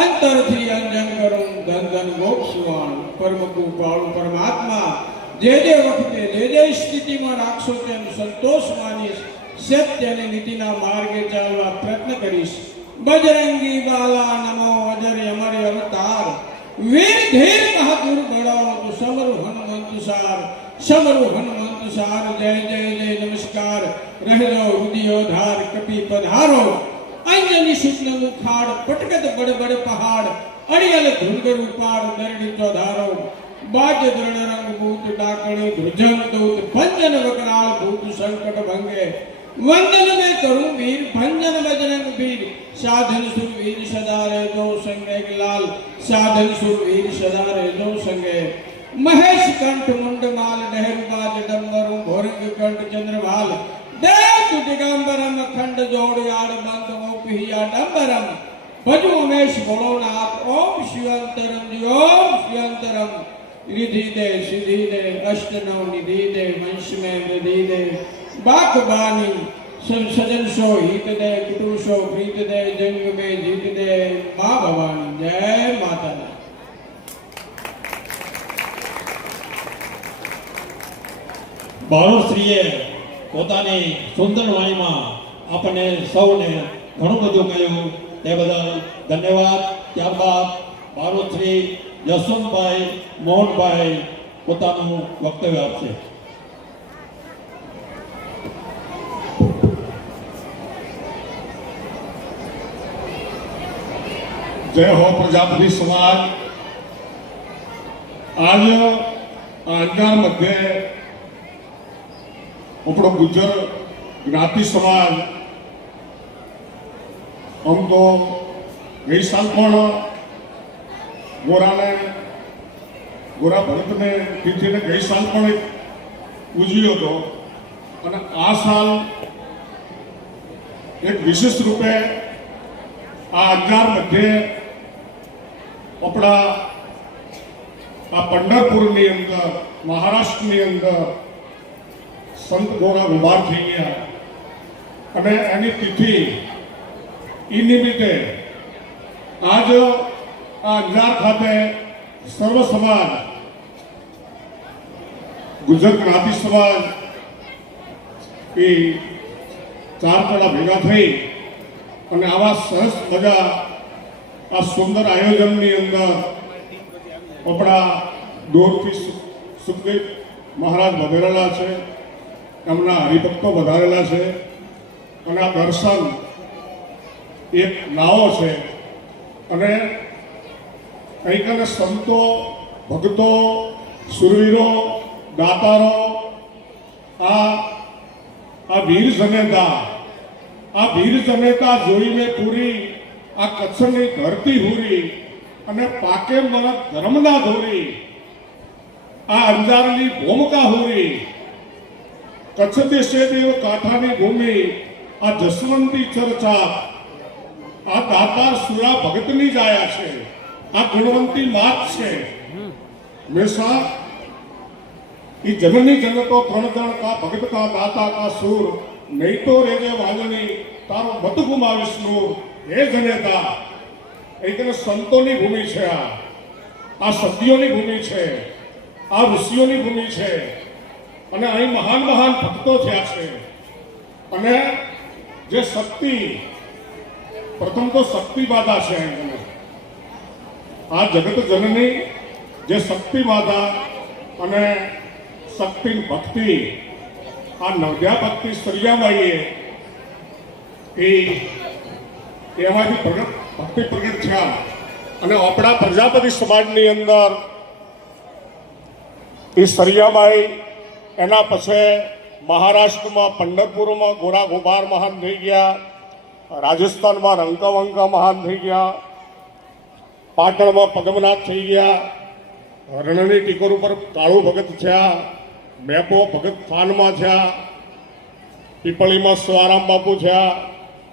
અંતરથી અંજન કરું ધન ધન ગોપ સુવાણ. પરમ કૃપાળુ પરમાત્મા જે વખતે જે સ્થિતિમાં રાખશો તેમ સંતોષ માનીશ. સત્ય અને નીતિના માર્ગે ચાલવા પ્રયત્ન કરીશ. બજરંગી બાલા નમો અજર અમર અવતાર વીર ધીર બહાદુર બળો તો સમરુ હનુમંત સાર જય જય જય નમસ્કાર. રહેલો હૃદયોધાર કપી પધારો અંજની શુક્લ મુખાડ પટકત બડબડ પહાડ અડિયલ ધુંગર ઉપાડ દરડી ચોધારો બાજ દ્રઢ રંગ ભૂત ડાકણી ધ્રુજંગ દૂત ભંજન વકરાળ ભૂત સંકટ ભંગે વંદન में करूं वीर भंजन बजरंग वीर. साधन सुरवीर सदा रे दो संगे लाल साधन सुरवीर सदा रे दो संगे. महेश कंठ मुंड माल डहर बाज डंबरु भोरंग कंठ चंद्रभाल देव दिगंबरम खंड जोड़ याड़ बंद मोपिया डंबरम भजु उमेश भोलोनाथ ओम शिवंतरम ओम शिवंतरम. रिधि दे सिद्धि दे अष्ट नव निधि दे वंश में वृद्धि दे बाक बानी सजन सो हित दे कुटुंब सो प्रीत दे जंग में जीत दे माँ भवानी. जय माता दी. બારોટશ્રીએ પોતાની સુંદર વાણીમાં આપણને સૌને ઘણું બધું કહ્યું તે બદલ ધન્યવાદ. ત્યારબાદ બારોટશ્રી યશવંતભાઈ મોહનભાઈ પોતાનું વક્તવ્ય આપશે. જય હો પ્રજાપતિ સમાજ. આજ અંજાર મધ્યે આપણો ગુજર જ્ઞાતિ સમાજ આમ તો ગઈ સાલ પણ ગોરા ભરતને તિથિને ગઈ સાલ પણ ઉજવ્યો હતો અને આ સાલ એક વિશેષ રૂપે આ અંજાર મધ્યે આપણા આ પંઢરપુરની અંદર મહારાષ્ટ્રની અંદર સંત ગોરા ગુંભાર થઈ ગયા અને એની તિથિ એ નિમિત્તે આજ આ અંજાર ખાતે સર્વ સમાજ ગુજર જ્ઞાતિ સમાજ એ ચાર તળા ભેગા થઈ અને આવા સરસ મજા આ સુંદર આયોજનની અંદર આપણા દૂરથી સુખદેવ મહારાજ વધેરેલા છે, એમના હરિભક્તો વધારેલા છે અને આ દર્શન એક લાવો છે અને કંઈક સંતો ભક્તો સુરવીરો દાતારો આ વીર જનેતા જોઈને પૂરી આ કચ્છની ધરતી હુરી અને પાકે મન ધર્મના ધોરી આ અંજારની ભૂમિકા હુરી કચ્છ દેશે દેવ કાંઠાની ભૂમિ આ જસવંતી ચર્ચા આ દાતાર સુરા ભગતની જાયા છે, આ ગુણવંતી માત છે. હંમેશા એ જનની જનતો ત્રણ જણ કા ભગત કા દાતા કા સુર નહીં તો રેજે વાજણી તારો મત ગુમાવીશ નૂર. હે જનેતા, એક સંતોની ભૂમિ છે, આ સત્યોની ભૂમિ છે, આ ઋષિઓની ભૂમિ છે અને અહીં મહાન મહાન ભક્તો થયા છે. અને જે શક્તિ પ્રથમ તો શક્તિ માતા છે, આ જગત જનની જે શક્તિ માતા અને શક્તિ ભક્તિ આ નવદ્યા ભક્તિ સરિયાબાઈએ એમાંથી ભક્તિ પ્રગટ થયા અને આપણા પ્રજાપતિ સમાજની અંદર એ સરિયાબાઈ એના પછી મહારાષ્ટ્રમાં પંઢરપુરમાં ગોરા ગોબાર મહાન થઈ ગયા, રાજસ્થાનમાં રંકવંકા મહાન થઈ ગયા, પાટણમાં પદ્મનાથ થઈ ગયા, રણની ટીકોર ઉપર કાળુ ભગત થયા, મેપો ભગત થાનમાં થયા, પીપળીમાં સ્વારામ બાપુ થયા,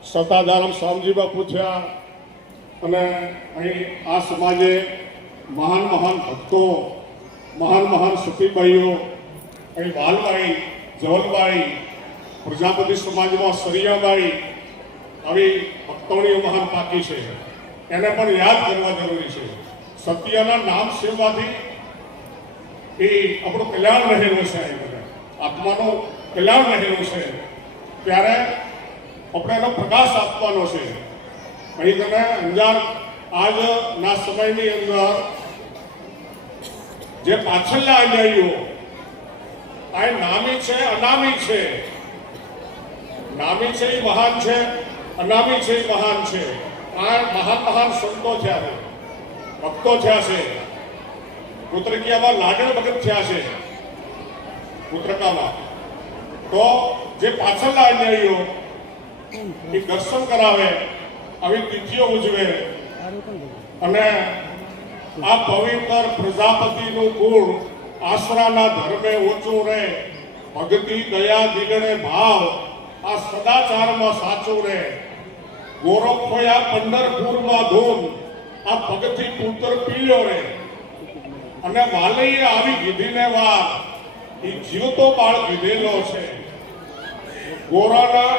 સતાધારામ શામજી બાપુ થયા અને અહીં આ સમાજે મહાન મહાન ભક્તો મહાન મહાન સતીબાઈઓ અહીં વાલબાઈ જવલબાઈ પ્રજાપતિ સમાજમાં સરિયાબાઈ આવી ભક્તોણીઓ મહાન પાકી છે, એને પણ યાદ કરવા જરૂરી છે. સત્યના નામ સેવાથી એ આપણું કલ્યાણ રહેલું છે, આત્માનું કલ્યાણ રહેલું છે. ત્યારે આપણે એનો પ્રકાશ આપવાનો છે. અહીં તમે અંજાર આજના સમયની અંદર જે પાછળના અન્યાયીઓ આ નામી છે અનામી છે, નામી છે એ મહાન છે, અનામી છે એ મહાન છે. આ મહાન મહાન સંતો થયા છે, ભક્તો થયા છે. પુત્રકિયામાં લાડણ ભગત થયા છે પુત્રકામાં. તો જે પાછળના અન્યાયીઓ એ દર્શન કરાવે, આવી તિથિઓ ઉજવે અને આ પવિત્ર પ્રજાપતિનું કુળ આશરાના ધર્મે ઊંચું રહે, ભક્તિ દયા દિગણે ભાવ આ સદાચારમાં સાચું રહે. ગોરખ ખોયા પંઢરપુરમાં ધૂમ આ ભગતી પુત્ર પીળ્યો રહે અને વાલઈએ આવી કીધીને વાત એ જીવતો બાળ કીધેલો છે. ગોરાના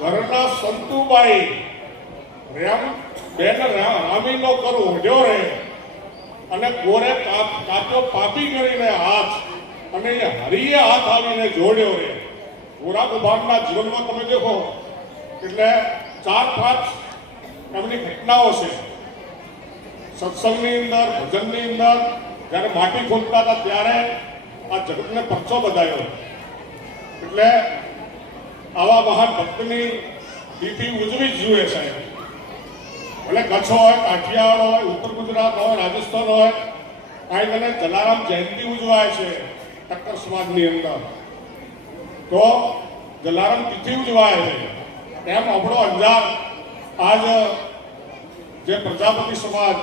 ઘરના સંતુબાઈ બેન રામીનો કરું ઓઢ્યો રહે અને ગોરે કાપ્યો પાપી કરીને હાથ અને એ હરિએ હાથ આવીને જોડ્યો રે. ગોરા કુંભારના જીવનમાં તમે દેખો એટલે 4-5 એમની ઘટનાઓ છે. સત્સંગની અંદર, ભજનની અંદર જ્યારે માટી ખોદતા હતા ત્યારે આ જગતને પરચો બધાયો. એટલે આવા મહાન ભક્તની તિથિ ઉજવી જ જોઈએ સાહેબ. ભલે કચ્છ હોય, કાઠિયાવાડ હોય, ઉત્તર ગુજરાત હોય, રાજસ્થાન હોય, અહીં મને જલારામ જયંતિ ઉજવાય છે ઠક્કર સમાજની અંદર, તો જલારામ તિથિ ઉજવાય છે. એમ આપણો અંજાર આજ જે પ્રજાપતિ સમાજ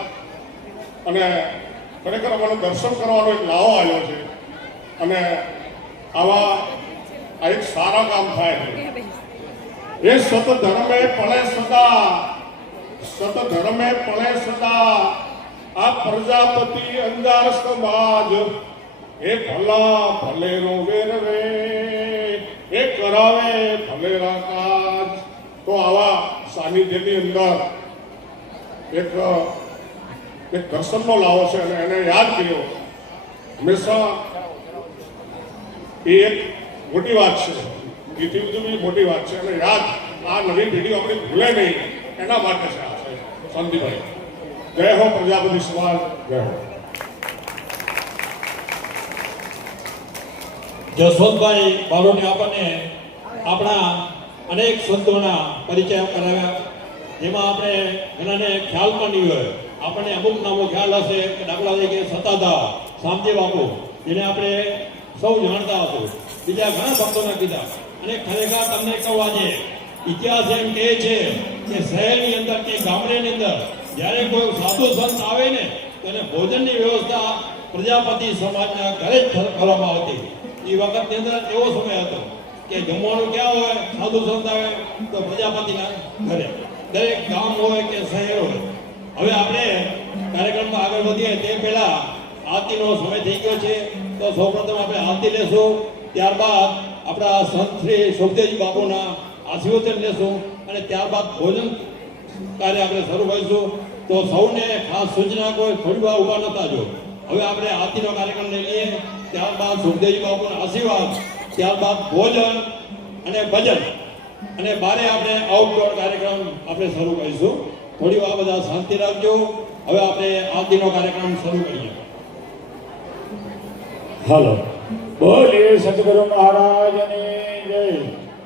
અને ખરેખર મને દર્શન કરવાનો એક લાવો આવ્યો છે અને આવા આ એક સારા કામ થાય છે. એ સત ધર્મે પળે સદા, સત ધર્મે પળે સદા આ પ્રજાપતિ અંજાર સમાજ એ ભલા ભલેરો વેરવે એ કરાવે ભલેરા કાજ. તો આવા સાનિધ્યની અંદર એક દર્શનનો લાવો છે અને એને યાદ કર્યો હંમેશા એ એક મોટી વાત છે. તિથિ ઉજવણી મોટી વાત છે અને યાદ આ નવી પેઢી આપણી ભૂલે નહીં એના માટે છે આ છે. શાંતિભાઈ, જય હો પ્રજાપતિ સમાજ, જય હો. જસવંતભાઈ બારોટે આપણને આપણા અનેક સંતોના પરિચય કરાવ્યા, જેમાં આપણે ઘણાને ખ્યાલ પણ નહીં હોય. આપણને અમુક નામો ખ્યાલ હશે કે દાખલા તરીકે સતાધા શામજી બાપુ, જેને આપણે સૌ જાણતા હશું. બીજા ઘણા ભક્તોને કીધા. અને ખરેખર તમને કહું, આજે ઇતિહાસ એમ કહે છે કે શહેરની અંદર કે ગામડેની અંદર જ્યારે કોઈ સાધુ સંત આવે ને તો એને ભોજનની વ્યવસ્થા પ્રજાપતિ સમાજના ઘરે જ કરવામાં આવતી. એ વખતની અંદર એવો સમય હતો કે જમવાનું ક્યાં હોય, સાધુ સંત આવે તો પ્રજાપતિના ઘરે. દરેક ગામ હોય કે શહેર હોય. હવે આપણે કાર્યક્રમમાં આગળ વધીએ તે પહેલા આરતીનો સમય થઈ ગયો છે, તો સૌપ્રથમ આપણે આરતી લેશું. ત્યારબાદ આપણા સંત શ્રી સુખદેવજી બાપુના આશીર્વચન લેશું અને ત્યારબાદ ભોજન કાર્ય આપણે શરૂ કરીશું. તો સૌને ખાસ સૂચના, કોઈ થોડી વાર ઊભા નતા જો. હવે આપણે આરતીનો કાર્યક્રમ લઈ લઈએ, ત્યારબાદ સુખદેવજી બાપુના આશીર્વાદ, ત્યારબાદ ભોજન અને ભજન અને બારે આપણે આઉટડોર કાર્યક્રમ આપણે શરૂ કરીશું. થોડી વાર બધા શાંતિ રાખજો. હવે આપણે આરતીનો કાર્યક્રમ શરૂ કરીએ. હાલો, બોલીએ સતગુરુ મહારાજની જય,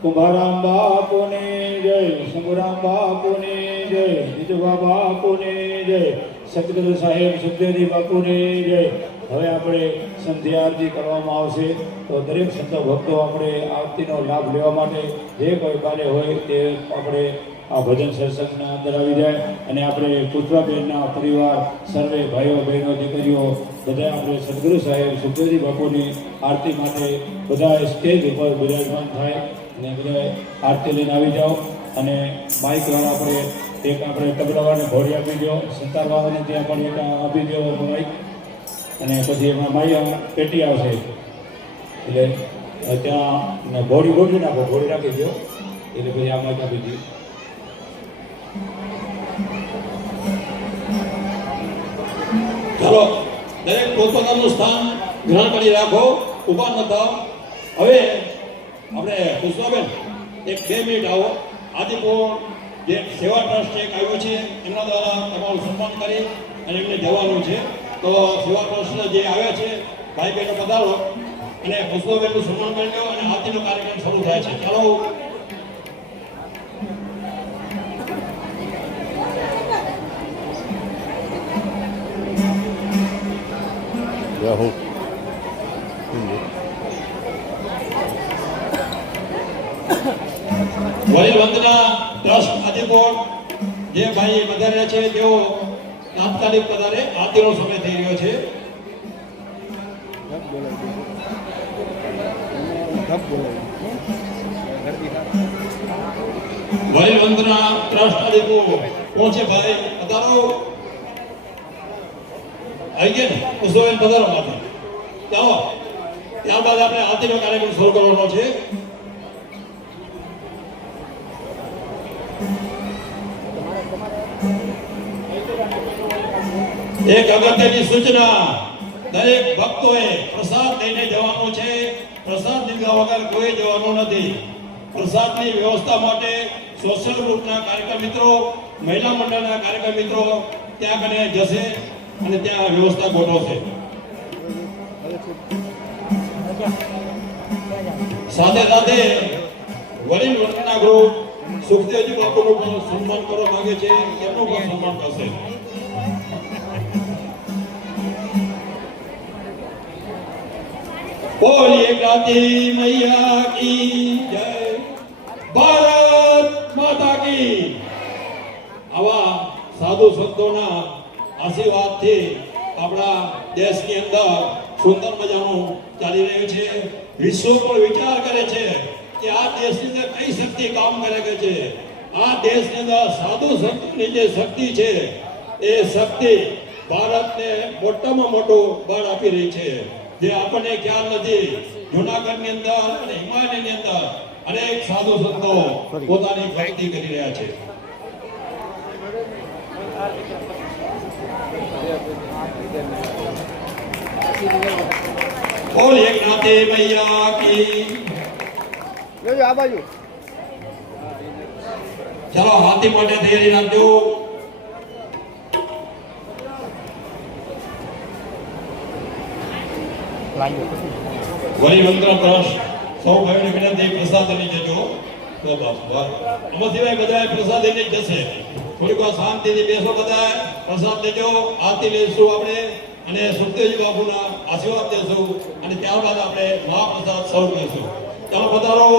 કુંભારામ બાપુની જય, શંભુરામ બાપુની જય, જીતુભા બાપુની જય, સતગુરુ સાહેબ સુખદેવજી બાપુની જય. હવે આપણે સંધ્યા આરતી કરવામાં આવશે, તો દરેક સંતો ભક્તો આપણે આરતીનો લાભ લેવા માટે જે કોઈ બારે હોય તે આપણે આ ભજન સત્સંગના અંદર આવી જાય. અને આપણે પુષ્પાબેનના પરિવાર, સર્વે ભાઈઓ બહેનો દીકરીઓ બધા આપણે સદગુરુ સાહેબ સુખદેવજી બાપુની આરતી માટે બધા સ્ટેજ ઉપર બિરાજમાન થાય અને બધા આરતી લઈને આવી જાઓ. અને માઇકવાળા આપણે એક આપણે તબલાવાળાને ઘોડી આપી દો, સંતારવાળાને ત્યાં પણ એક આપી દો માઇક. અને પછી એમાં માયા પેટી આવશે એટલે ત્યાં ઘોડી ગોઠવી નાખો, ઘોડી રાખી દો એટલે પછી આ માઇક આપી દો. ચાલો, દરેક પોતપોતાનું સ્થાન ગ્રહણ કરી રાખો, ઊભા ન થાવ. હવે આપણે પુષ્પાબેન 1-2 મિનિટ આવો. આદિપુર જે સેવા ટ્રસ્ટ એક આવ્યું છે એમના દ્વારા તમારું સન્માન કરી અને એમને જવાનું છે. તો સેવા ટ્રસ્ટના જે આવ્યા છે ભાઈ બહેનો પધારો અને પુષ્પાબેનનું સન્માન કરી લો અને આરતીનો કાર્યક્રમ શરૂ થાય છે. ચાલો. વડીલ વંદના ટ્રસ્ટ આદિપુર જે ભાઈ પધાર્યા છે તેઓ તાત્કાલિક પધારે. આરતીનો સમય થઈ રહ્યો છે. વડીલ વંદના ટ્રસ્ટ આદિપુર પહોંચે ભાઈ પધારો. આવી ગયા ને પુષ્પાબેન પધારો માટે. ચાલો, ત્યારબાદ આપણે આરતીનો કાર્યક્રમ શરૂ કરવાનો છે. એક અગત્યની સૂચના, દરેક ભક્તોએ પ્રસાદ લઈને જવાનો છે. પ્રસાદ લીધા વગર કોઈ જવાનું નથી. પ્રસાદની વ્યવસ્થા માટે સોશિયલ ગ્રુપના કાર્યકર મિત્રો, મહિલા મંડળના કાર્યકર મિત્રો ત્યાં કને જશે અને ત્યાં વ્યવસ્થા ગોઠવશે. સાથે સાથે વડીલ વર્ગના ગ્રુપ સુખદેવજી બાપુનું પણ સન્માન કરવા માંગે છે. તેમનું પણ સન્માન કરશે. બોલીએ ક્રાંતિ મૈયા કી જય, ભારત માતા કી. આવા સાધુ સંતોના આશીર્વાદથી આપણા દેશની અંદર સુંદર મજાનું ચાલી રહ્યું છે. વિશ્વ પણ વિચાર કરે છે કે આ દેશની અંદર કઈ શક્તિ કામ કરે છે. આ દેશની અંદર સાધુ સંતોની જે શક્તિ છે એ શક્તિ ભારતને મોટામાં મોટું બળ આપી રહી છે. જે આપણને ખ્યાલ નથી. જૂનાગઢની અંદર અને હિમાલયની અંદર અનેક સાધુ સંતો પોતાની ભક્તિ કરી રહ્યા છે. બોલીએ ક્રાંતિ મૈયા કી. જોજો આ બાજુ. ચલો હાથી માટે તૈયારી રાખજો. વળી મંત્ર ટ્રસ્ટ સૌ ભાઈઓને વિનંતી, પ્રસાદ લઈ જજો. તો બસ આમાં સિવાય બધા પ્રસાદ લઈને જ જશે. થોડીક વાર શાંતિથી બેસો, બધા પ્રસાદ લેજો. આરતી લઈશું આપણે અને સુખદેવજી બાપુના આશીર્વાદ લેશું અને ત્યારબાદ આપણે મહાપ્રસાદ સર્વ કરીશું. ચાલો પધારો,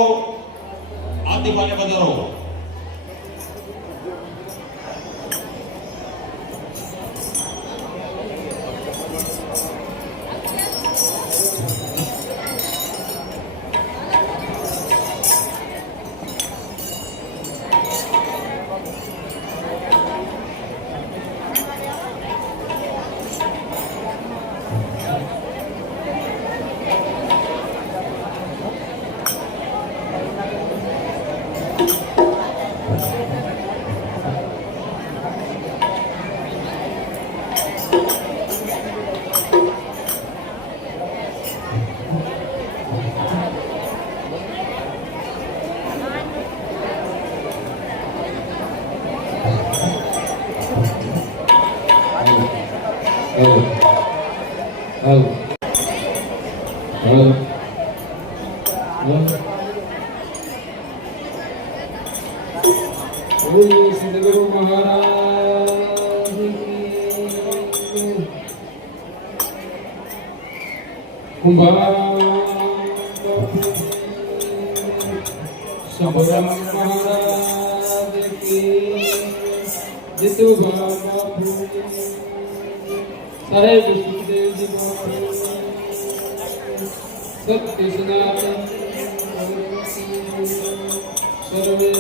આરતી માટે પધારો. સદગુરુ મહારાજ સંભરામ મહારાજ કી જીતુ બાપુ સાહેબ સુખદેવજી બાપુ સત્ય સનાતન સર્વે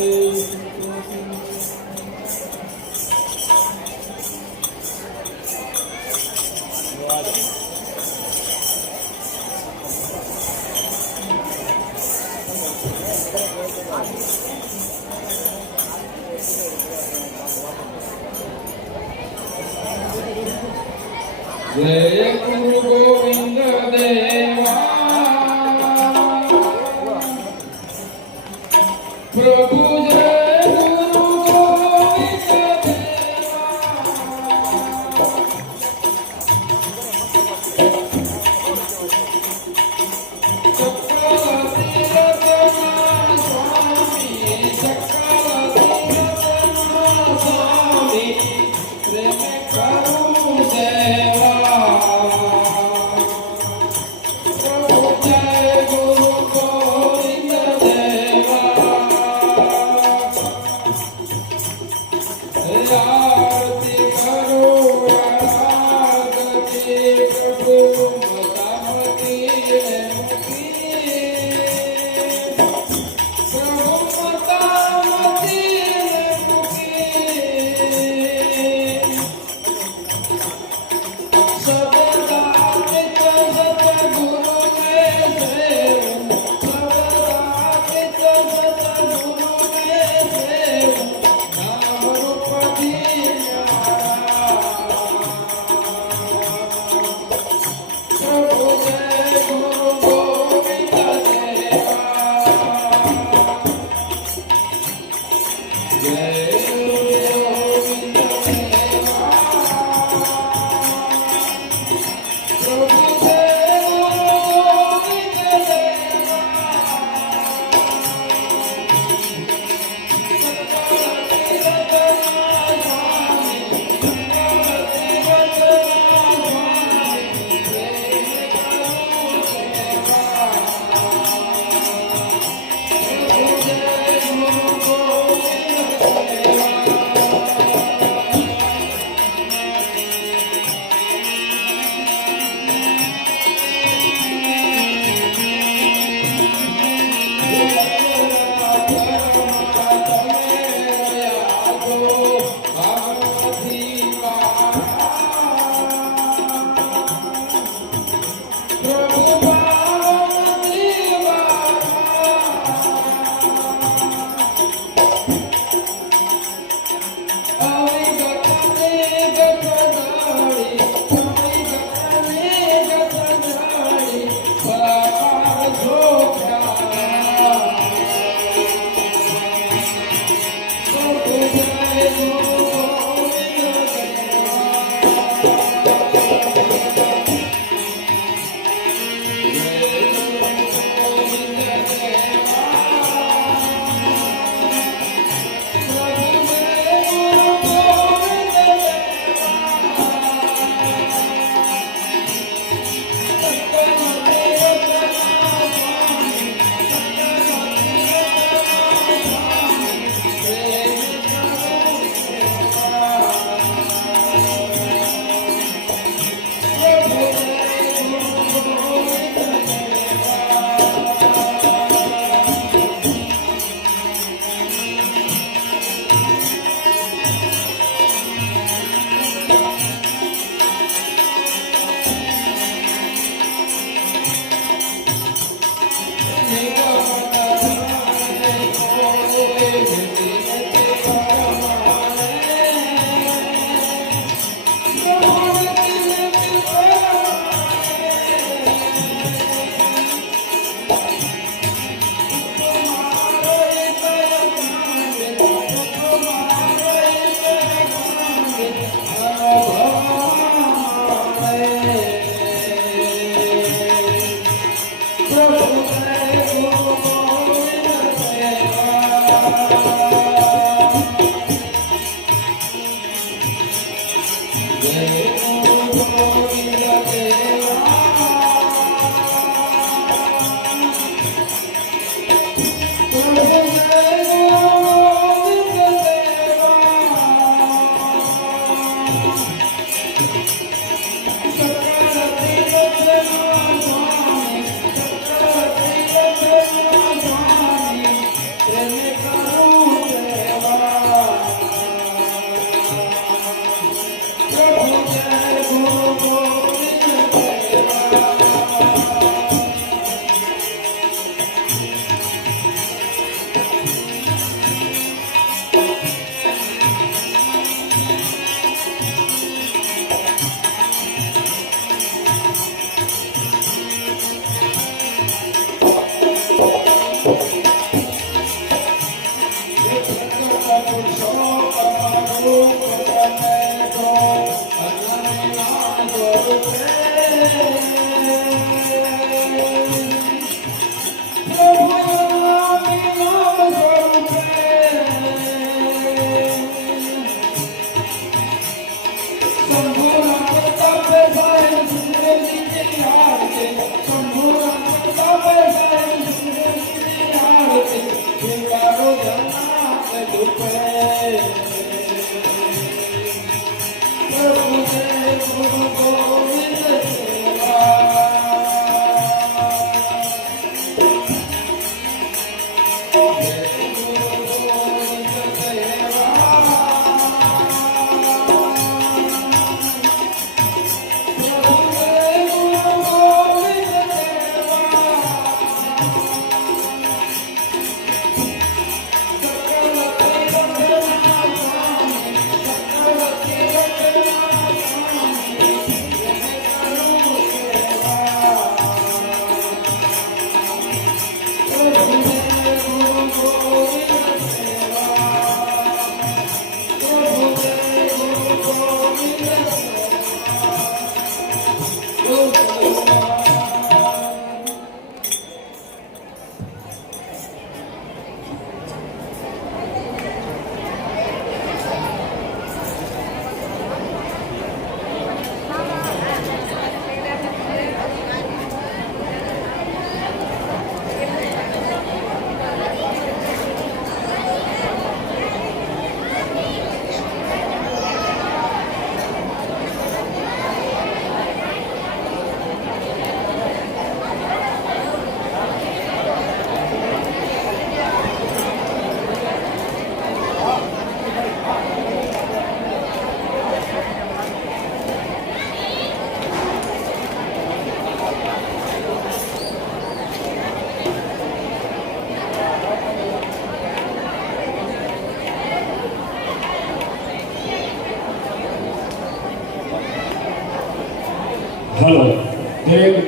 જય ગુરુ ગોવિંદ દેવા પ્રભુ જય ગુરુ ગોવિંદ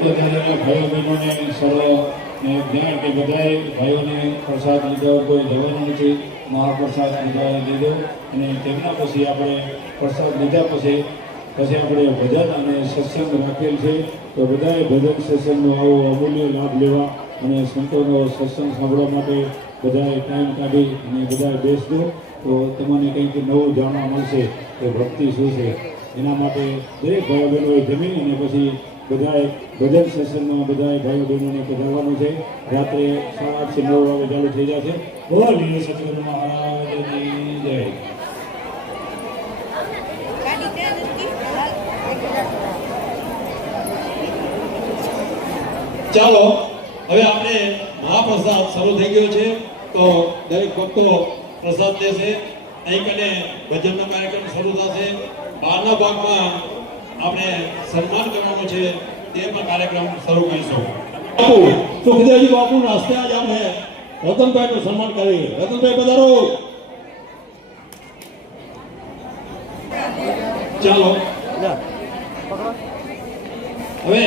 પોતાના ભાઈઓ બહેનોને સર્વને જાણ કે બધાએ ભાઈઓને પ્રસાદ લીધો, કોઈ જવાનું નથી, મહાપ્રસાદ બધાએ લીધો. અને તેમના પછી આપણે પ્રસાદ લીધા પછી આપણે ભજન અને સત્સંગ રાખેલ છે. તો બધાએ ભજન સત્સંગનો આવો અમૂલ્ય લાભ લેવા અને સંતોનો સત્સંગ સાંભળવા માટે બધાએ ટાઈમ કાઢી અને બધાએ બેસજો. તો તમને કંઈક નવું જાણવા મળશે કે ભક્તિ શું છે. એના માટે દરેક ભાઈઓ બહેનોએ જમી અને પછી બધાએ ભજન સેશનમાં બધાએ ભાઈઓ બહેનોને પધારવાનું છે. રાત્રે 8:30 થી 9 વાગે ચાલુ થઈ જશે. બોલીએ સતગુરુ મહારાજની જય. ચાલો હવે આપણે મહાપ્રસાદ શરૂ થઈ ગયો છે. તો દરેક ભક્તો પ્રસાદ લેશે. અહીં કને ભજનનો કાર્યક્રમ શરૂ થશે. બહારના ભાગમાં આપણે સન્માન કરવાનું છે, તે પણ કાર્યક્રમ શરૂ કરીશું. બાપુ સુખદેવજી બાપુ નાસ્તે આજ આપણે રતનભાઈનું સન્માન કરીએ. રતનભાઈ પધારો. ચાલો હવે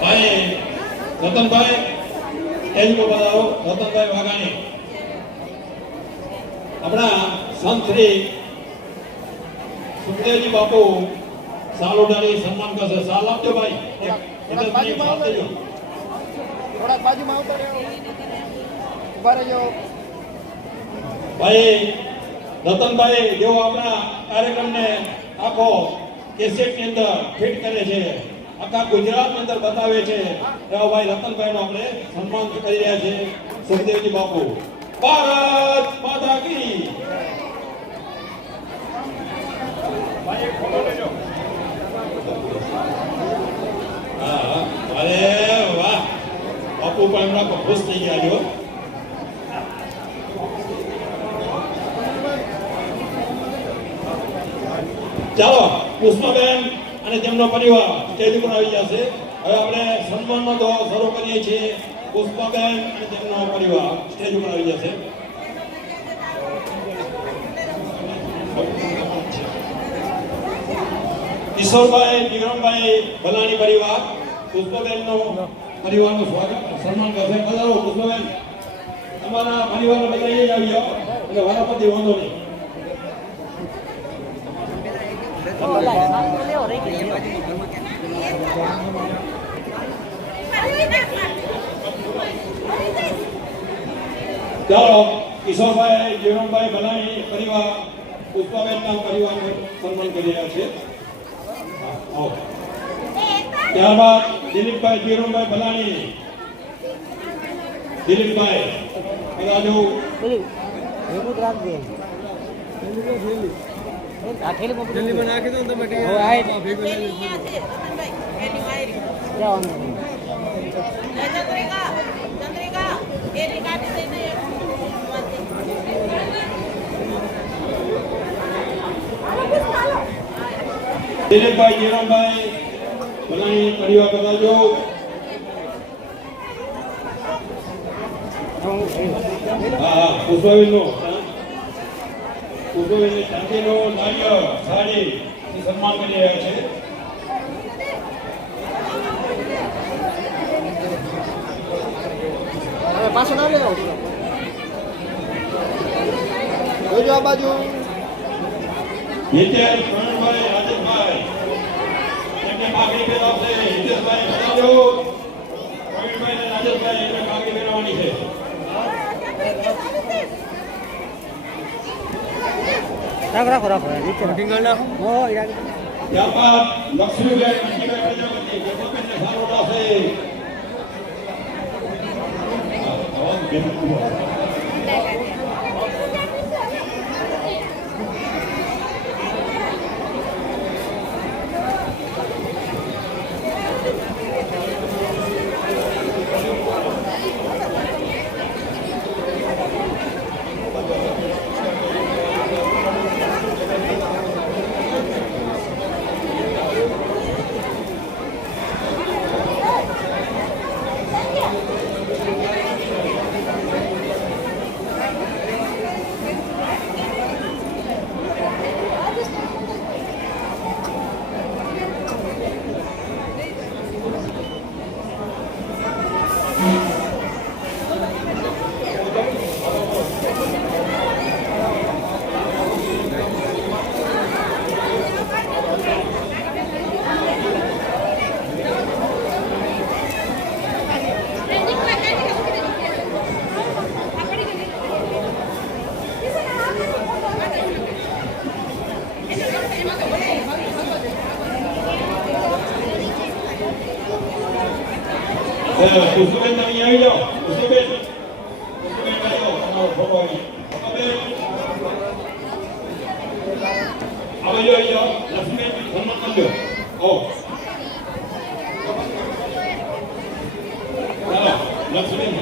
ભાઈ રતનભાઈ સ્ટેજમાં પધારો. રતનભાઈ વાઘાણી આપણા સંત શ્રી સુખદેવજી બાપુ સાલ ઉડાડી સન્માન કરશે. સાલ આપજો ભાઈ. થોડાક બાજુમાં આવતા રહ્યો. થોડાક બાજુમાં આવતા રહ્યો. ઉભા રહેજો. ભાઈ રતનભાઈ જેઓ આપણા કાર્યક્રમને આખો કેસેટની અંદર ફિટ કરે છે, આખા ગુજરાતની અંદર બતાવે છે, એવા ભાઈ રતનભાઈનો આપણે સન્માન કરી રહ્યા છે. સુખદેવજી બાપુ ભારત માતા કી. ભાઈ ફોટો લેજો. હા, અરે વાહ, બાપુ પણ એમના ખુશ થઈ ગયા છો. ચાલો પુષ્પાબેન અને તેમનો પરિવાર સ્ટેજ ઉપર આવી જશે. હવે આપણે સન્માનનો દોર શરૂ કરીએ છીએ. પુષ્પાબેન અને તેમનો પરિવાર સ્ટેજ ઉપર આવી જશે. કિશોરભાઈ વિક્રમભાઈ ભલાણી પરિવાર પુષ્પાબેનનો પરિવારનું સ્વાગત સન્માન કરશે. પધારો પુષ્પાબેન. તમારા પરિવારને બધા અહીં આવી જાઓ એટલે વારાફરતી વાંધો નહીં. ચાલો કિશોરભાઈ જીવનભાઈ ભલાણી પરિવાર પુષ્પાબેનના પરિવારને સન્માન કરી રહ્યા છે. ત્યારબાદ દિલીપભાઈ જીવનભાઈ ભલાણી. દિલીપભાઈ કદાચ નાખી દો તમે દિલીપભાઈ જીવનભાઈ ભલાણી પરિવાર બતાવજો. હા પુષ્પાબેનનો ચાંદીનો નારિયેળ સાડી સન્માન કરી રહ્યા છે. પાછળ આવી જાઓ. જોજો આ બાજુ. હિતેશ પ્રવીણભાઈ રાજેશભાઈ એમને પાઘડી પહેરાવશે. હિતેશભાઈ બતાવજો. પ્રવીણભાઈ અને રાજેશભાઈ એમને પાઘડી પહેરાવવાની છે. રાખો રાખો ત્યારબાદ લક્ષ્મીભાઈ લક્ષ્મીભાઈ પ્રજાપતિ ગોપાલબેનને સારો ઉડાશે. પુષ્પબેન તમે અહીં આવી જાઓ. પુષ્પબેન આવી જાઓ. તમારો ફોટો આવી જાઓ. લક્ષ્મીબેન સન્માન કરજો. ચાલો લક્ષ્મીબેન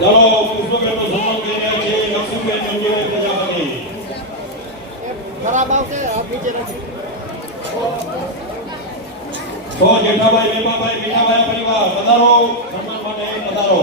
ચાલો પુષ્પબેનનું સન્માન કરી રહ્યા છે લક્ષ્મીબેન મંજુભાઈ પ્રજાપતિ. ખરાબ આવશે નીચે નથી તો જેઠાભાઈ મેમાભાઈ મીઠાભાઈ પરિવાર પધારો સન્માન માટે પધારો.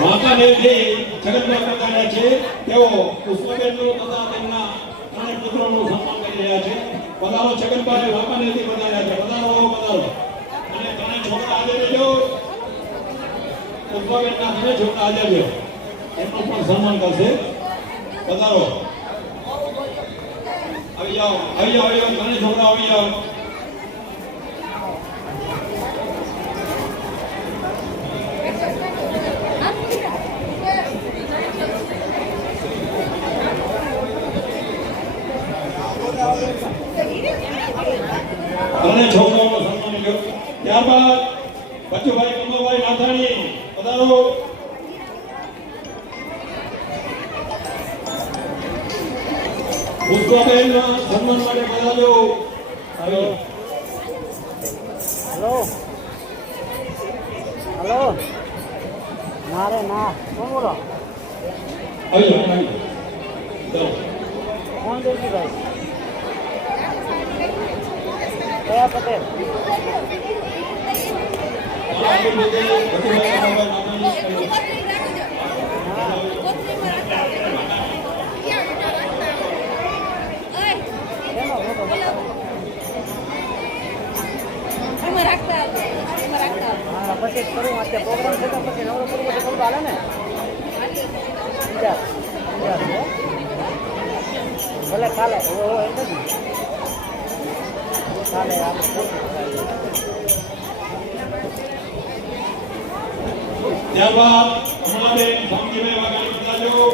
વાંકાનેરથી છગનભાઈ પધાર્યા છે. તેઓ પુષ્પબેનનું તથા તેમના ત્રણેય પુત્રોનું સન્માન કરી રહ્યા છે. પધારો છગનભાઈ, વાંકાનેરથી પધાર્યા છે. પધારો પધારો. અને ત્રણેય છોકરા હાજર રહેજો. પુષ્પબેનના ત્રણેય છોકરા હાજર છે. એમનું પણ સન્માન કરશે. પધારો. આવી જાઓ આવી જાઓ આવી જાઓ. ત્રણેય છોકરા આવી જાઓ. અને છોકરાઓનું સન્માન કર્યું. ત્યારબાદ બચુભાઈ કમલભાઈ નાથાણી પધારો. પુષ્પાબેનના સન્માન માટે પધારજો. હેલો હેલો ના રે ના કોણ બોલો આવી જાઓ આવી જાઓ. કોણ દેવજીભાઈ કયા પટેલ પછી કરું અત્યારે પ્રોગ્રામ છે તો પછી નવરો કરવો તો કરવું હાલે ને બીજા ભલે કાલે એટલે જ કાલે ત્યારબાદ કમલાબેન શામજીભાઈ વાઘાણી પધારજો.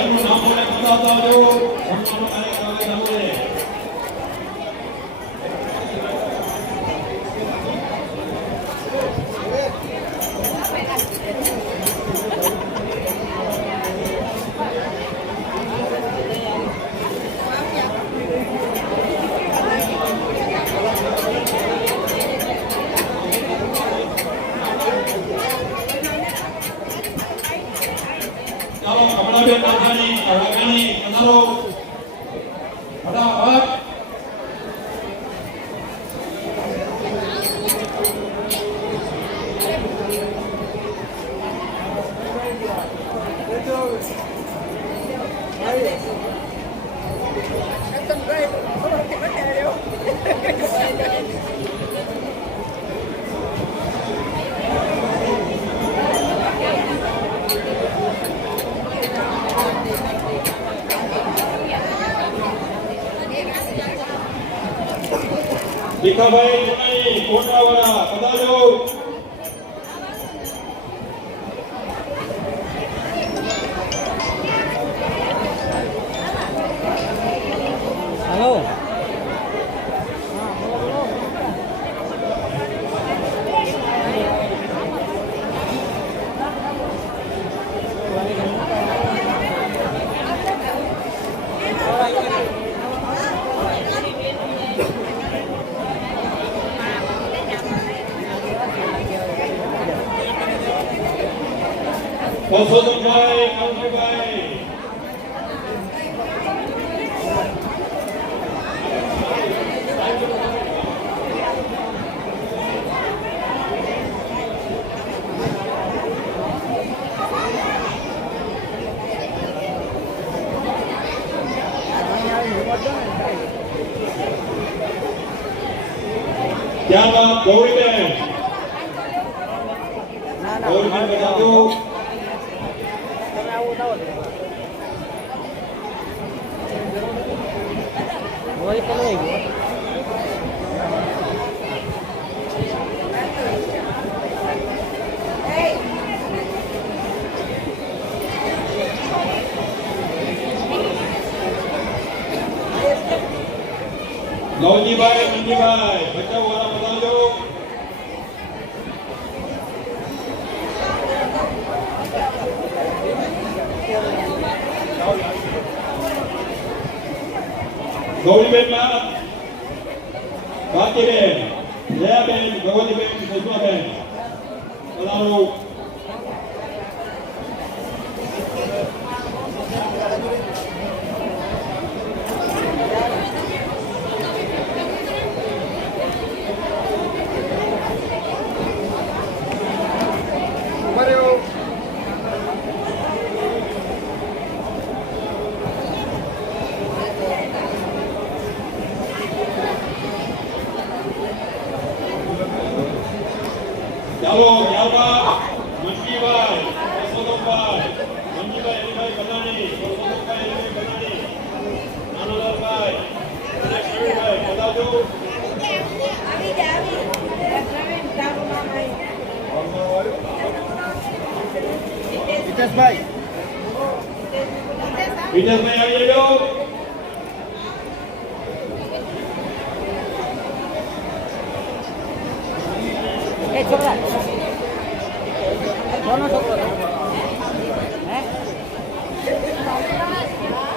એમનું નામ બોલે પધારતા આવજો. સન્માનનો કાર્યક્રમ ચાલુ છે. ચાલો કમલાબેન નાથાણી વાઘાણી પધારો. ફટાફટ. ભીખાભાઈ જનાઈ કોટરાવાળા પધારજો. હેલો પરસોત્તમભાઈ કાંતિભાઈ ત્યારબાદ ગૌરીબેન ગૌરીબેન બતાવજો તમે આવું ના હોય તો લઈ ગયો ગૌજીભાઈ મંજીભાઈ બચાવ વાળા બતાવજો ગૌરીબેન ભારતીબેન જયાબેન ભગવતીબેન સુષ્માબેન પધારો ચાલો ત્યારબાદ મંજીભાઈ પરસોત્તમભાઈ મંજીભાઈ હરિભાઈ ગણાણી પરસોત્તમભાઈ હરિભાઈ ગણાણી નાનાલાલભાઈ અને પ્રવીણભાઈ બતાવજો વિકાસભાઈ વિજયભાઈ આવી જજો એ છોકરા કોનો છોકરો હે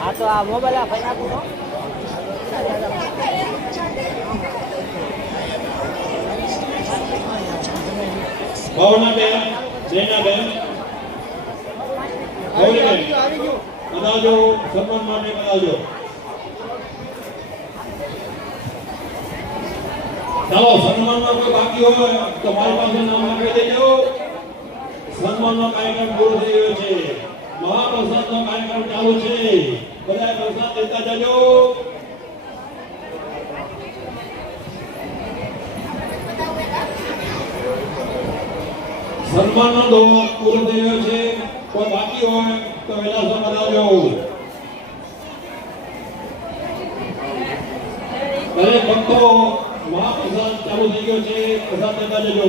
આ તો આ મોબાઈલ આ ભાઈ આપું તો ભાવનાબેન જૈનાબેન ગૌરીબેન બતાવજો સન્માન માટે બતાવજો ચાલો સન્માનમાં કોઈ બાકી હોય તો મારી પાસે નામ લખી દેજો સન્માનનો કાર્યક્રમ પૂરો થઈ ગયો છે મહાપ્રસાદનો કાર્યક્રમ ચાલુ છે બધા પ્રસાદ લેતા જજો સન્માનનો દોર પૂરો થઈ ગયો છે કોઈ બાકી હોય તો વહેલા બતાવજો દરેક ભક્તો મહાપ્રસાદ ચાલુ થઈ ગયો છે પ્રસાદ લેતા જજો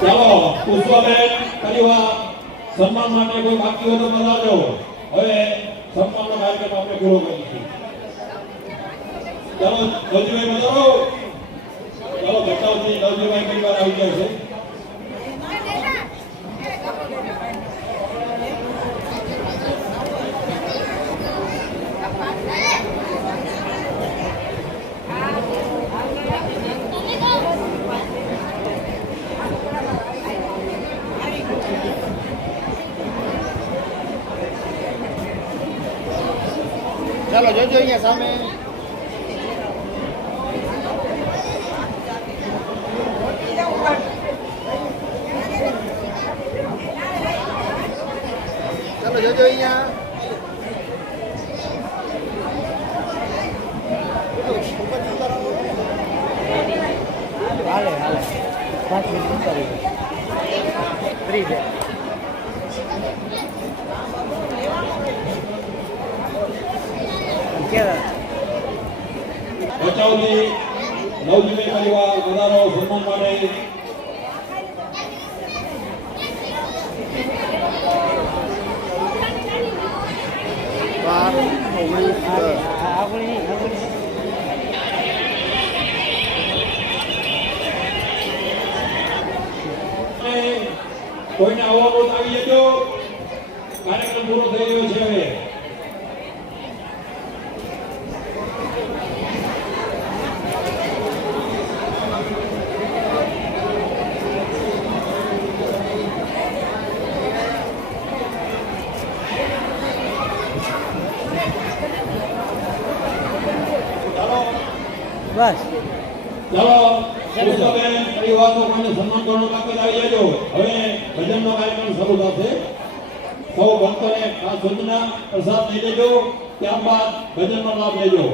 ચાલો પુષ્પાબેન પરિવાર સન્માન માટે કોઈ બાકી હોય તો બતાવજો હવે સન્માનનો કાર્યક્રમ આપણે પૂરો કરીશું ચાલો ગૌજીભાઈ બતાવો ચાલો બચાવથી ગૌજીભાઈ પરિવાર આવી જાય છે ચાલો જોજો અહીંયા સામે ચાલો જોજો અહીંયા હાલે હાલે 5 મિનિટ કરી ફ્રી છે બચાવથી નવજીભાઈ પરિવાર વધારો સન્માન માટે કોઈને આવવાનું તો આવી જજો. કાર્યક્રમ પૂરો થઈ ગયો છે હવે. બસ ચાલો પુષ્પાબેન પરિવારનો કોઈને સન્માન કરવાનું બાકી આવી જજો. હવે ભજનનો કાર્યક્રમ શરૂ થશે. સૌ ભક્તોને ખાસ સૂચના પ્રસાદ લઈ લેજો. ત્યારબાદ ભજનનો લાભ લેજો.